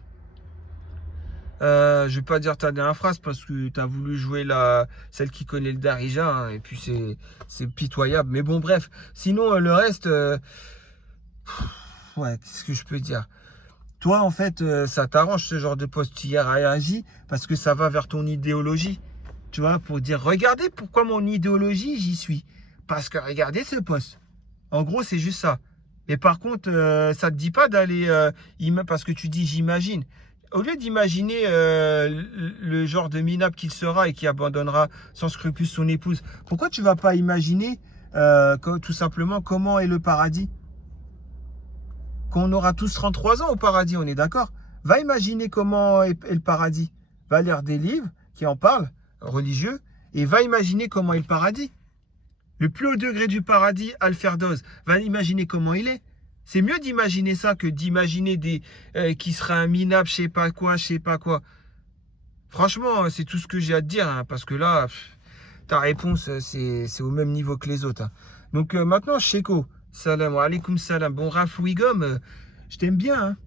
Je vais pas dire ta dernière phrase parce que tu as voulu jouer celle qui connaît le Darija, hein, et puis c'est pitoyable. Mais bon, bref. Sinon, le reste, ouais, qu'est-ce que je peux dire? Toi, en fait, ça t'arrange ce genre de post. Tu y as réagi parce que ça va vers ton idéologie. Tu vois, pour dire, regardez pourquoi mon idéologie, j'y suis. Parce que regardez ce post. En gros, c'est juste ça. Et par contre, ça te dit pas d'aller, parce que tu dis j'imagine. Au lieu d'imaginer le genre de minable qu'il sera et qui abandonnera sans scrupule son épouse, pourquoi tu vas pas imaginer tout simplement comment est le paradis? Qu'on aura tous 33 ans au paradis, on est d'accord? Va imaginer comment est le paradis. Va lire des livres qui en parlent, religieux, et va imaginer comment est le paradis. Le plus haut degré du paradis, Al-Ferdoz, va imaginer comment il est. C'est mieux d'imaginer ça que d'imaginer qui sera un minable, je sais pas quoi. Franchement, c'est tout ce que j'ai à te dire, hein, parce que là, ta réponse, c'est au même niveau que les autres. Hein. Donc maintenant, Cheko, salam alaikum salam. Bon, Ralph Wiggum, je t'aime bien, hein.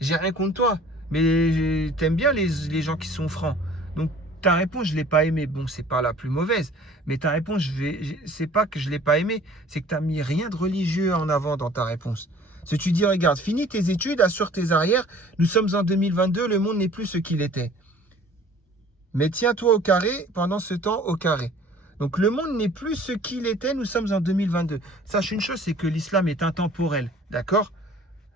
J'ai rien contre toi, mais t'aimes bien les gens qui sont francs. Donc ta réponse, je ne l'ai pas aimée. Bon, c'est pas la plus mauvaise, mais ta réponse, c'est pas que je ne l'ai pas aimée, c'est que tu n'as mis rien de religieux en avant dans ta réponse. Si tu dis, regarde, finis tes études, assure tes arrières, nous sommes en 2022, le monde n'est plus ce qu'il était. Mais tiens-toi au carré, pendant ce temps, au carré. Donc le monde n'est plus ce qu'il était, nous sommes en 2022. Sache une chose, c'est que l'islam est intemporel, d'accord?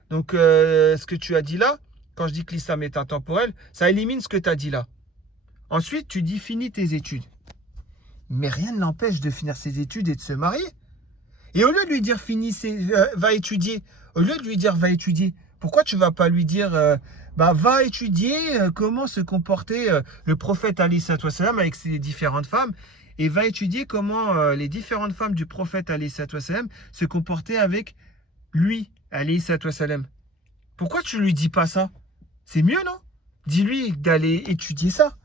Donc ce que tu as dit là, quand je dis que l'islam est intemporel, ça élimine ce que tu as dit là. Ensuite, tu dis finis tes études. Mais rien ne l'empêche de finir ses études et de se marier. Et au lieu de lui dire va étudier, au lieu de lui dire va étudier, pourquoi tu ne vas pas lui dire va étudier comment se comportait le prophète alayhi salam avec ses différentes femmes, et va étudier comment les différentes femmes du prophète alayhi salam se comportaient avec lui alayhi salam. Pourquoi tu ne lui dis pas ça? C'est mieux, non? Dis-lui d'aller étudier ça.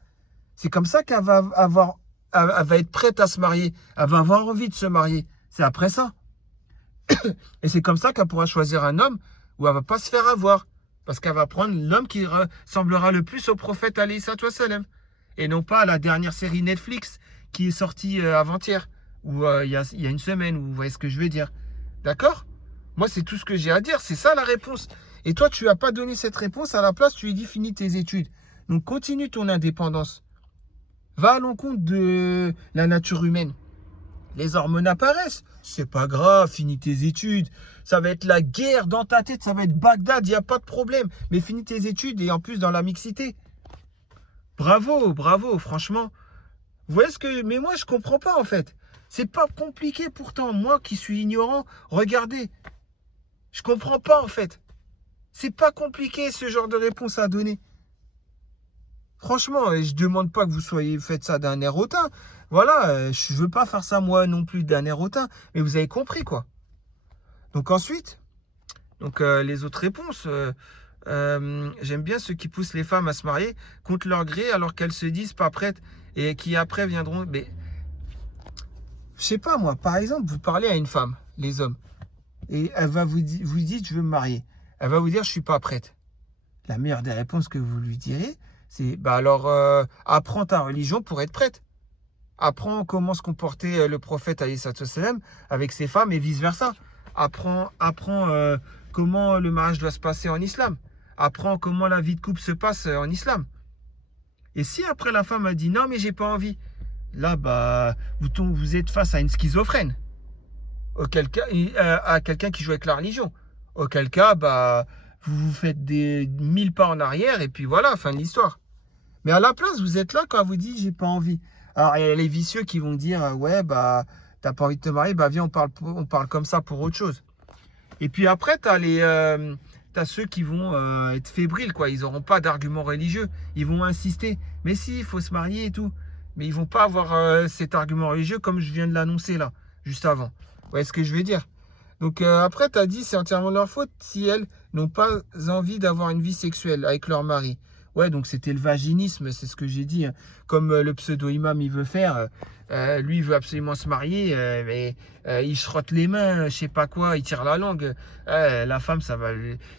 C'est comme ça qu'elle va être prête à se marier. Elle va avoir envie de se marier. C'est après ça. Et c'est comme ça qu'elle pourra choisir un homme où elle ne va pas se faire avoir. Parce qu'elle va prendre l'homme qui ressemblera le plus au prophète alayhi salam. Et non pas à la dernière série Netflix qui est sortie avant-hier. Ou il y a une semaine. Vous voyez ce que je veux dire. D'accord? Moi, c'est tout ce que j'ai à dire. C'est ça la réponse. Et toi, tu n'as pas donné cette réponse. À la place, tu lui dis finis tes études. Donc, continue ton indépendance. Va à l'encontre de la nature humaine. Les hormones apparaissent. C'est pas grave, finis tes études. Ça va être la guerre dans ta tête, ça va être Bagdad, il n'y a pas de problème. Mais finis tes études et en plus dans la mixité. Bravo, bravo, franchement. Vous voyez ce que... Mais moi, je comprends pas en fait. C'est pas compliqué pourtant. Moi qui suis ignorant, regardez. Je comprends pas en fait. C'est pas compliqué ce genre de réponse à donner. Franchement, je ne demande pas que vous faites ça d'un air hautain. Voilà, je ne veux pas faire ça moi non plus d'un air hautain. Mais vous avez compris quoi. Donc ensuite, les autres réponses. J'aime bien ceux qui poussent les femmes à se marier contre leur gré alors qu'elles se disent pas prêtes et qui après viendront. Mais je sais pas moi, par exemple, vous parlez à une femme, les hommes, et elle va vous dites je veux me marier. Elle va vous dire je suis pas prête. La meilleure des réponses que vous lui direz, c'est alors apprends ta religion pour être prête. Apprends comment se comportait le prophète alayhi salam avec ses femmes et vice versa. Apprends comment le mariage doit se passer en islam. Apprends comment la vie de couple se passe en islam. Et si après la femme a dit non mais j'ai pas envie, là vous êtes face à une schizophrène. Auquel cas, à quelqu'un qui joue avec la religion. Auquel cas vous faites des 1000 pas en arrière et puis voilà, fin de l'histoire. Mais à la place, vous êtes là quand elle vous dit j'ai pas envie. Alors il y a les vicieux qui vont dire ouais t'as pas envie de te marier, viens on parle comme ça pour autre chose. Et puis après t'as ceux qui vont être fébriles quoi, ils n'auront pas d'argument religieux, ils vont insister. Mais si, il faut se marier et tout. Mais ils vont pas avoir cet argument religieux comme je viens de l'annoncer là, juste avant. Vous voyez ce que je veux dire? Donc après, tu as dit c'est entièrement leur faute si elles n'ont pas envie d'avoir une vie sexuelle avec leur mari. Ouais, donc c'était le vaginisme, c'est ce que j'ai dit, hein. Comme le pseudo-imam, il veut faire, lui, il veut absolument se marier, mais il se frotte les mains, je sais pas quoi, il tire la langue. La femme, ça va...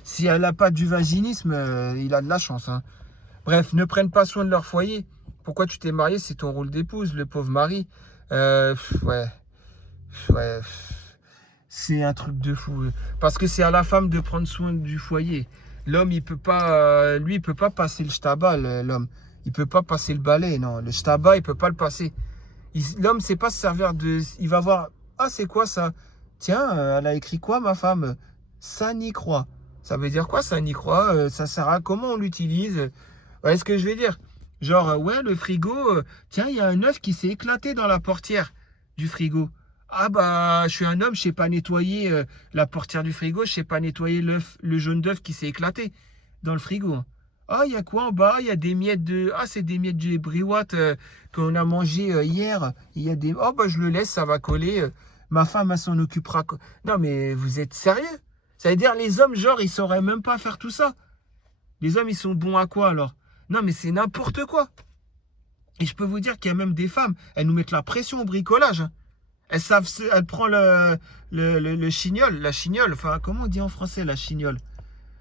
Si elle n'a pas du vaginisme, il a de la chance, hein. Bref, ne prennent pas soin de leur foyer. Pourquoi tu t'es marié? C'est ton rôle d'épouse, le pauvre mari. Ouais, ouais, c'est un truc de fou. Parce que c'est à la femme de prendre soin du foyer. L'homme, il peut pas, lui, il peut pas passer le shtaba, l'homme. Il peut pas passer le balai, non. Le shtaba, il peut pas le passer. L'homme, sait pas se servir de... Il va voir, ah, c'est quoi ça? Tiens, elle a écrit quoi, ma femme? Ça n'y croit. Ça veut dire quoi, ça n'y croit? Ça sert à comment on l'utilise? Vous voyez ce que je vais dire? Genre, ouais, le frigo, tiens, il y a un œuf qui s'est éclaté dans la portière du frigo. Ah bah, je suis un homme, je sais pas nettoyer la portière du frigo, je sais pas nettoyer l'œuf, le jaune d'œuf qui s'est éclaté dans le frigo. Ah, il y a quoi en bas? Il y a des miettes de... Ah, c'est des miettes de briouate qu'on a mangé hier. Il y a des... Oh, bah, je le laisse, ça va coller. Ma femme, elle s'en occupera. Non, mais vous êtes sérieux? Ça veut dire, les hommes, genre, ils sauraient même pas faire tout ça. Les hommes, ils sont bons à quoi, alors? Non, mais c'est n'importe quoi. Et je peux vous dire qu'il y a même des femmes, elles nous mettent la pression au bricolage, hein. Elles savent, elles prennent le chignol, la chignole, enfin, comment on dit en français, la chignole?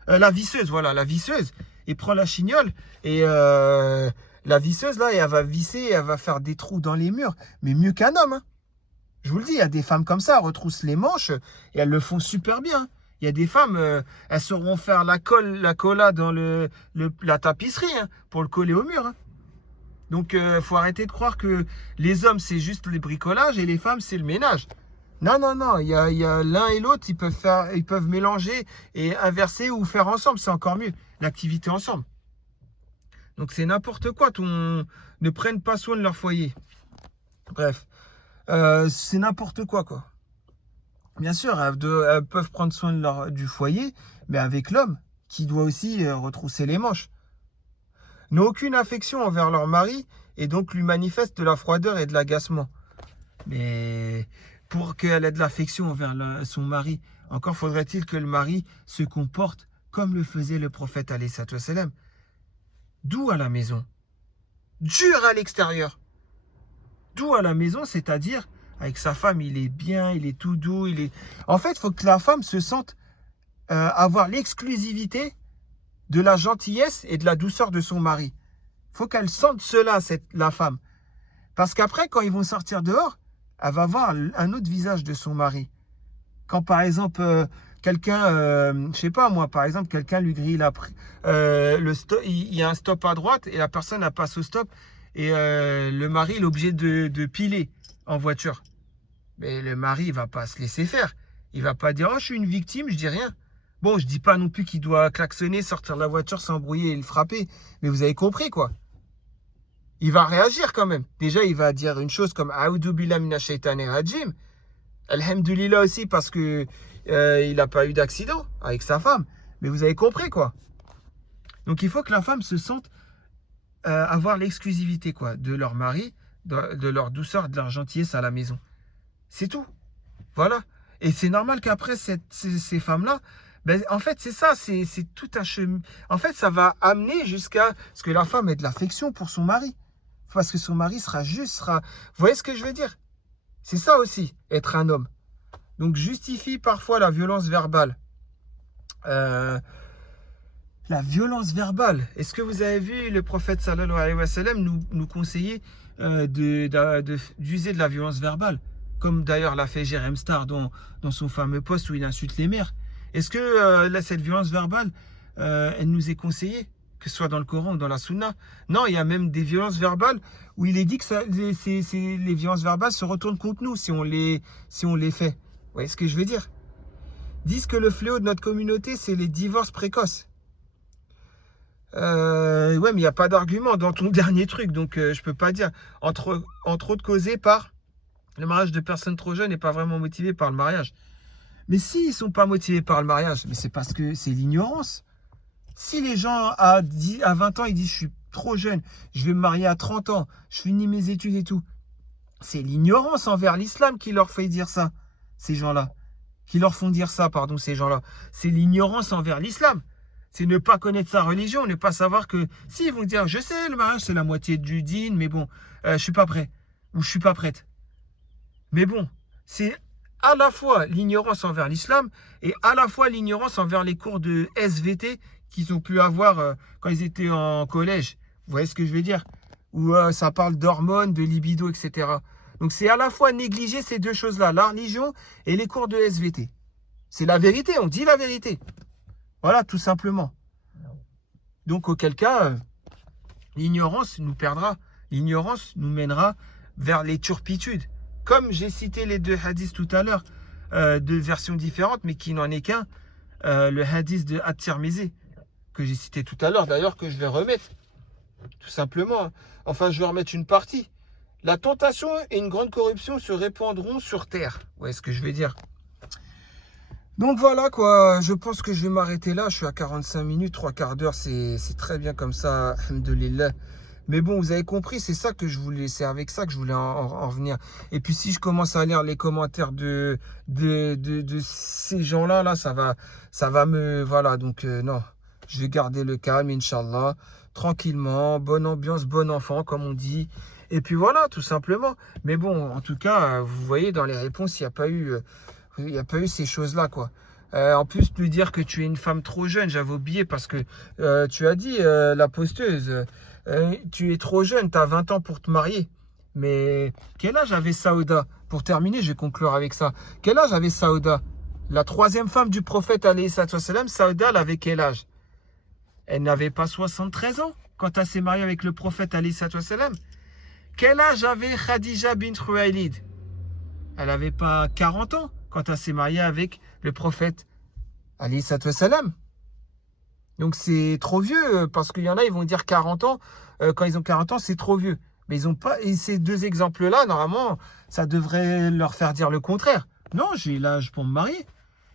La visseuse, voilà, la visseuse. Il prend la chignole et la visseuse, là, et elle va visser, elle va faire des trous dans les murs. Mais mieux qu'un homme, hein. Je vous le dis, il y a des femmes comme ça, elles retroussent les manches et elles le font super bien. Il y a des femmes, elles sauront faire la colla dans la tapisserie, hein, pour le coller au mur, hein. Donc, faut arrêter de croire que les hommes, c'est juste les bricolages et les femmes, c'est le ménage. Non, non, non, il y a l'un et l'autre, ils peuvent mélanger et inverser ou faire ensemble, c'est encore mieux, l'activité ensemble. Donc c'est n'importe quoi, ne prennent pas soin de leur foyer. Bref, c'est n'importe quoi, quoi. Bien sûr, elles peuvent prendre soin du foyer, mais avec l'homme, qui doit aussi retrousser les manches. N'ont aucune affection envers leur mari, et donc lui manifestent de la froideur et de l'agacement. Mais pour qu'elle ait de l'affection envers son mari, encore faudrait-il que le mari se comporte comme le faisait le prophète alayhi salam. Doux à la maison, dur à l'extérieur. Doux à la maison, c'est-à-dire avec sa femme, il est bien, il est tout doux. En fait, il faut que la femme se sente avoir l'exclusivité de la gentillesse et de la douceur de son mari. Il faut qu'elle sente cela, la femme. Parce qu'après, quand ils vont sortir dehors, elle va voir un autre visage de son mari. Quand par exemple, quelqu'un, je sais pas moi, par exemple, quelqu'un lui grille il y a un stop à droite et la personne elle passe au stop et le mari il est obligé de piler en voiture. Mais le mari il va pas se laisser faire. Il va pas dire oh je suis une victime, je dis rien. Bon, je dis pas non plus qu'il doit klaxonner, sortir de la voiture, s'embrouiller et le frapper. Mais vous avez compris quoi. Il va réagir quand même. Déjà, il va dire une chose comme A'udhu billahi minash shaitani rajim. Alhamdulillah aussi parce que il n'a pas eu d'accident avec sa femme. Mais vous avez compris quoi. Donc il faut que la femme se sente avoir l'exclusivité quoi de leur mari, de leur douceur, de leur gentillesse à la maison. C'est tout. Voilà. Et c'est normal qu'après ces femmes-là, ben, en fait c'est ça, c'est tout un chemin. En fait ça va amener jusqu'à ce que la femme ait de l'affection pour son mari. Parce que son mari sera juste, Vous voyez ce que je veux dire? C'est ça aussi, être un homme. Donc justifie parfois la violence verbale. La violence verbale. Est-ce que vous avez vu le prophète sallallahu alayhi wa sallam nous conseiller d'user de la violence verbale? Comme d'ailleurs l'a fait Jérém Star dans son fameux post où il insulte les mères. Est-ce que cette violence verbale, elle nous est conseillée? Que ce soit dans le Coran ou dans la Sunna. Non, il y a même des violences verbales où il est dit que les violences verbales se retournent contre nous si on les fait. Vous voyez ce que je veux dire? Disent que le fléau de notre communauté, c'est les divorces précoces. Ouais, mais il n'y a pas d'argument dans ton dernier truc, donc je peux pas dire. Entre autres causés par le mariage de personnes trop jeunes et pas vraiment motivées par le mariage. Mais s'ils ne sont pas motivés par le mariage, mais c'est parce que c'est l'ignorance. Si les gens à 20 ans, ils disent « je suis trop jeune, je vais me marier à 30 ans, je finis mes études et tout », c'est l'ignorance envers l'islam qui leur fait dire ça, ces gens-là. Qui leur font dire ça, pardon, ces gens-là. C'est l'ignorance envers l'islam. C'est ne pas connaître sa religion, ne pas savoir que... Si, ils vont dire, je sais, le mariage, c'est la moitié du dîn, mais bon, je suis pas prêt. Ou je suis pas prête. Mais bon, c'est à la fois l'ignorance envers l'islam et à la fois l'ignorance envers les cours de SVT qu'ils ont pu avoir quand ils étaient en collège. Vous voyez ce que je veux dire? Où ça parle d'hormones, de libido, etc. Donc c'est à la fois négliger ces deux choses-là, la religion et les cours de SVT. C'est la vérité, on dit la vérité. Voilà, tout simplement. Donc auquel cas, l'ignorance nous perdra. L'ignorance nous mènera vers les turpitudes. Comme j'ai cité les deux hadiths tout à l'heure, de versions différentes, mais qui n'en est qu'un, le hadith de At-Tirmizi, que j'ai cité tout à l'heure, d'ailleurs, que je vais remettre, tout simplement. Enfin, je vais remettre une partie. La tentation et une grande corruption se répandront sur terre. Vous voyez ce que je vais dire? Donc voilà quoi, je pense que je vais m'arrêter là. Je suis à 45 minutes, 3/4 d'heure, c'est très bien comme ça, alhamdoulilah. Mais bon, vous avez compris, c'est ça que je voulais, c'est avec ça que je voulais en venir. Et puis si je commence à lire les commentaires de ces gens-là, là, ça va me... Voilà, donc non, je vais garder le calme, Inch'Allah, tranquillement, bonne ambiance, bon enfant, comme on dit. Et puis voilà, tout simplement. Mais bon, en tout cas, vous voyez, dans les réponses, il n'y a pas eu... Il n'y a pas eu ces choses-là, quoi. En plus, de dire que tu es une femme trop jeune, j'avais oublié parce que tu as dit, la posteuse, tu es trop jeune, tu as 20 ans pour te marier. Mais quel âge avait Saouda? Pour terminer, je vais conclure avec ça. Quel âge avait Saouda? La troisième femme du prophète, alayhi salatu wassalam, Saouda, elle avait quel âge? Elle n'avait pas 73 ans quand elle s'est mariée avec le prophète, alayhi salatu wassalam. Quel âge avait Khadija bint Khuwaylid? Elle n'avait pas 40 ans quand elle s'est mariée avec le prophète, alayhi salatu wassalam. Donc c'est trop vieux, parce qu'il y en a, ils vont dire 40 ans, quand ils ont 40 ans, c'est trop vieux. Mais ils ont pas, et ces deux exemples-là, normalement, ça devrait leur faire dire le contraire. Non, j'ai l'âge pour me marier.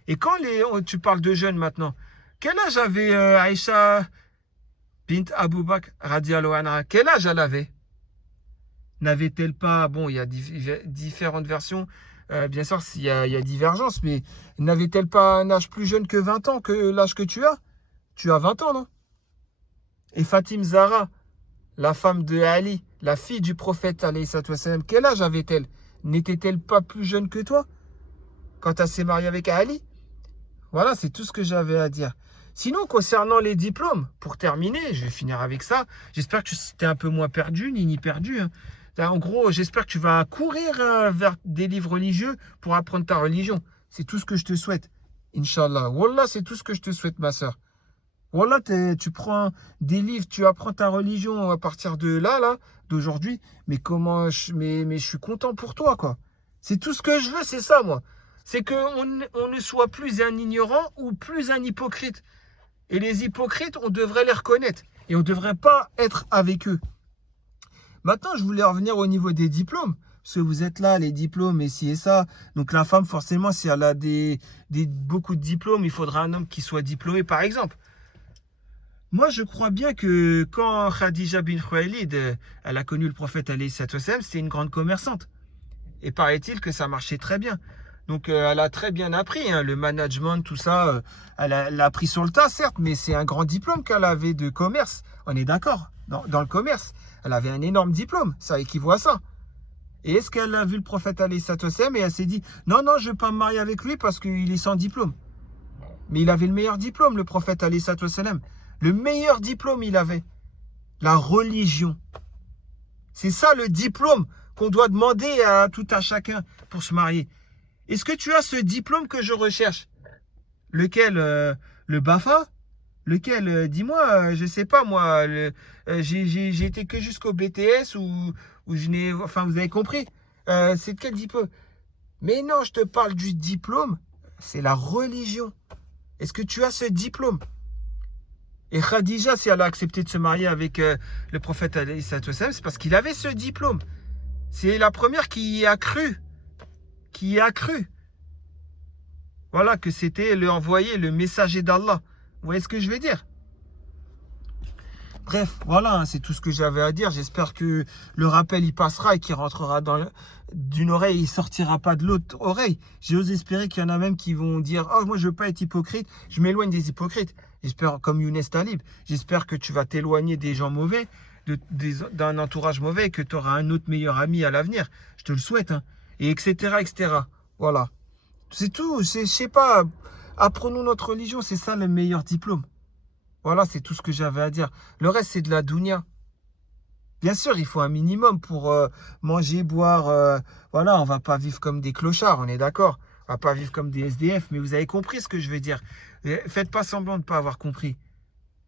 Et quand tu parles de jeunes maintenant, quel âge avait Aïcha bint Abu Bakr radiallahu anha? Quel âge elle avait? N'avait-elle pas, bon, il y a différentes versions, bien sûr, il y a divergence, mais n'avait-elle pas un âge plus jeune que 20 ans, que l'âge que tu as? Tu as 20 ans, non? Et Fatim Zahra, la femme de Ali, la fille du prophète, alayhi salatu wassalam, quel âge avait-elle? N'était-elle pas plus jeune que toi quand elle s'est mariée avec Ali? Voilà, c'est tout ce que j'avais à dire. Sinon, concernant les diplômes, pour terminer, je vais finir avec ça. J'espère que tu es un peu moins perdu, ni perdu, hein. En gros, j'espère que tu vas courir vers des livres religieux pour apprendre ta religion. C'est tout ce que je te souhaite. Inch'Allah. Wallah, c'est tout ce que je te souhaite, ma soeur. Wallah, tu prends des livres, tu apprends ta religion à partir de là, d'aujourd'hui. Mais je suis content pour toi, quoi. C'est tout ce que je veux, c'est ça, moi. C'est qu'on ne soit plus un ignorant ou plus un hypocrite. Et les hypocrites, on devrait les reconnaître. Et on ne devrait pas être avec eux. Maintenant, je voulais revenir au niveau des diplômes. Parce que vous êtes là, les diplômes, et ci et ça. Donc la femme, forcément, si elle a beaucoup de diplômes, il faudra un homme qui soit diplômé, par exemple. Moi, je crois bien que quand Khadija bint Khuwaylid, elle a connu le prophète, alayhi salatu wassalam, c'était une grande commerçante. Et paraît-il que ça marchait très bien. Donc elle a très bien appris, hein, le management, tout ça. Elle a appris sur le tas, certes, mais c'est un grand diplôme qu'elle avait de commerce. On est d'accord, dans le commerce. Elle avait un énorme diplôme, ça équivaut à ça. Et est-ce qu'elle a vu le prophète, alayhi salatu wassalam, et elle s'est dit, non, je ne vais pas me marier avec lui parce qu'il est sans diplôme. Mais il avait le meilleur diplôme, le prophète, alayhi salatu wassalam. Le meilleur diplôme, il avait. La religion. C'est ça le diplôme qu'on doit demander à tout à chacun pour se marier. Est-ce que tu as ce diplôme que je recherche? Lequel? Le BAFA? Lequel? Dis-moi, je sais pas moi. J'ai été que jusqu'au BTS ou je n'ai... Enfin, vous avez compris. C'est quel diplôme? Mais non, je te parle du diplôme. C'est la religion. Est-ce que tu as ce diplôme? Et Khadija, si elle a accepté de se marier avec le prophète, alayhi salatu wassalam, c'est parce qu'il avait ce diplôme. C'est la première qui y a cru. Qui y a cru. Voilà, que c'était le envoyé, le messager d'Allah. Vous voyez ce que je veux dire? Bref, voilà, hein, c'est tout ce que j'avais à dire. J'espère que le rappel, il passera et qu'il rentrera d'une oreille et il sortira pas de l'autre oreille. J'ose espérer qu'il y en a même qui vont dire « Oh, moi, je veux pas être hypocrite. Je m'éloigne des hypocrites. » J'espère, comme Younes Talib, j'espère que tu vas t'éloigner des gens mauvais, d'un entourage mauvais et que tu auras un autre meilleur ami à l'avenir. Je te le souhaite, hein. Et etc., etc. Voilà. C'est tout. Je sais pas. Apprenons notre religion. C'est ça le meilleur diplôme. Voilà, c'est tout ce que j'avais à dire. Le reste, c'est de la dounia. Bien sûr, il faut un minimum pour manger, boire. Voilà, on va pas vivre comme des clochards, on est d'accord. On va pas vivre comme des SDF, mais vous avez compris ce que je veux dire. Faites pas semblant de ne pas avoir compris.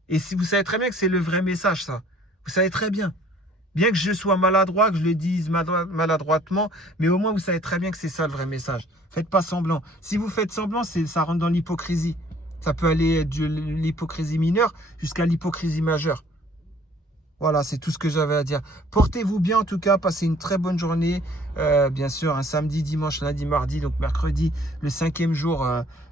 Et si vous savez très bien que c'est le vrai message, ça. Vous savez très bien. Bien que je sois maladroit, que je le dise maladroitement, mais au moins vous savez très bien que c'est ça le vrai message. Faites pas semblant. Si vous faites semblant, ça rentre dans l'hypocrisie. Ça peut aller de l'hypocrisie mineure jusqu'à l'hypocrisie majeure. Voilà, c'est tout ce que j'avais à dire. Portez-vous bien en tout cas, passez une très bonne journée. Bien sûr, un samedi, dimanche, lundi, mardi, donc mercredi, le 5e jour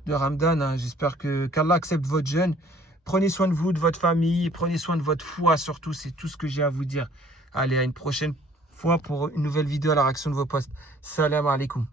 de Ramadan. Hein. J'espère qu'Allah accepte votre jeûne. Prenez soin de vous, de votre famille, prenez soin de votre foi surtout, c'est tout ce que j'ai à vous dire. Allez, à une prochaine fois pour une nouvelle vidéo à la réaction de vos posts. Salam alaikum.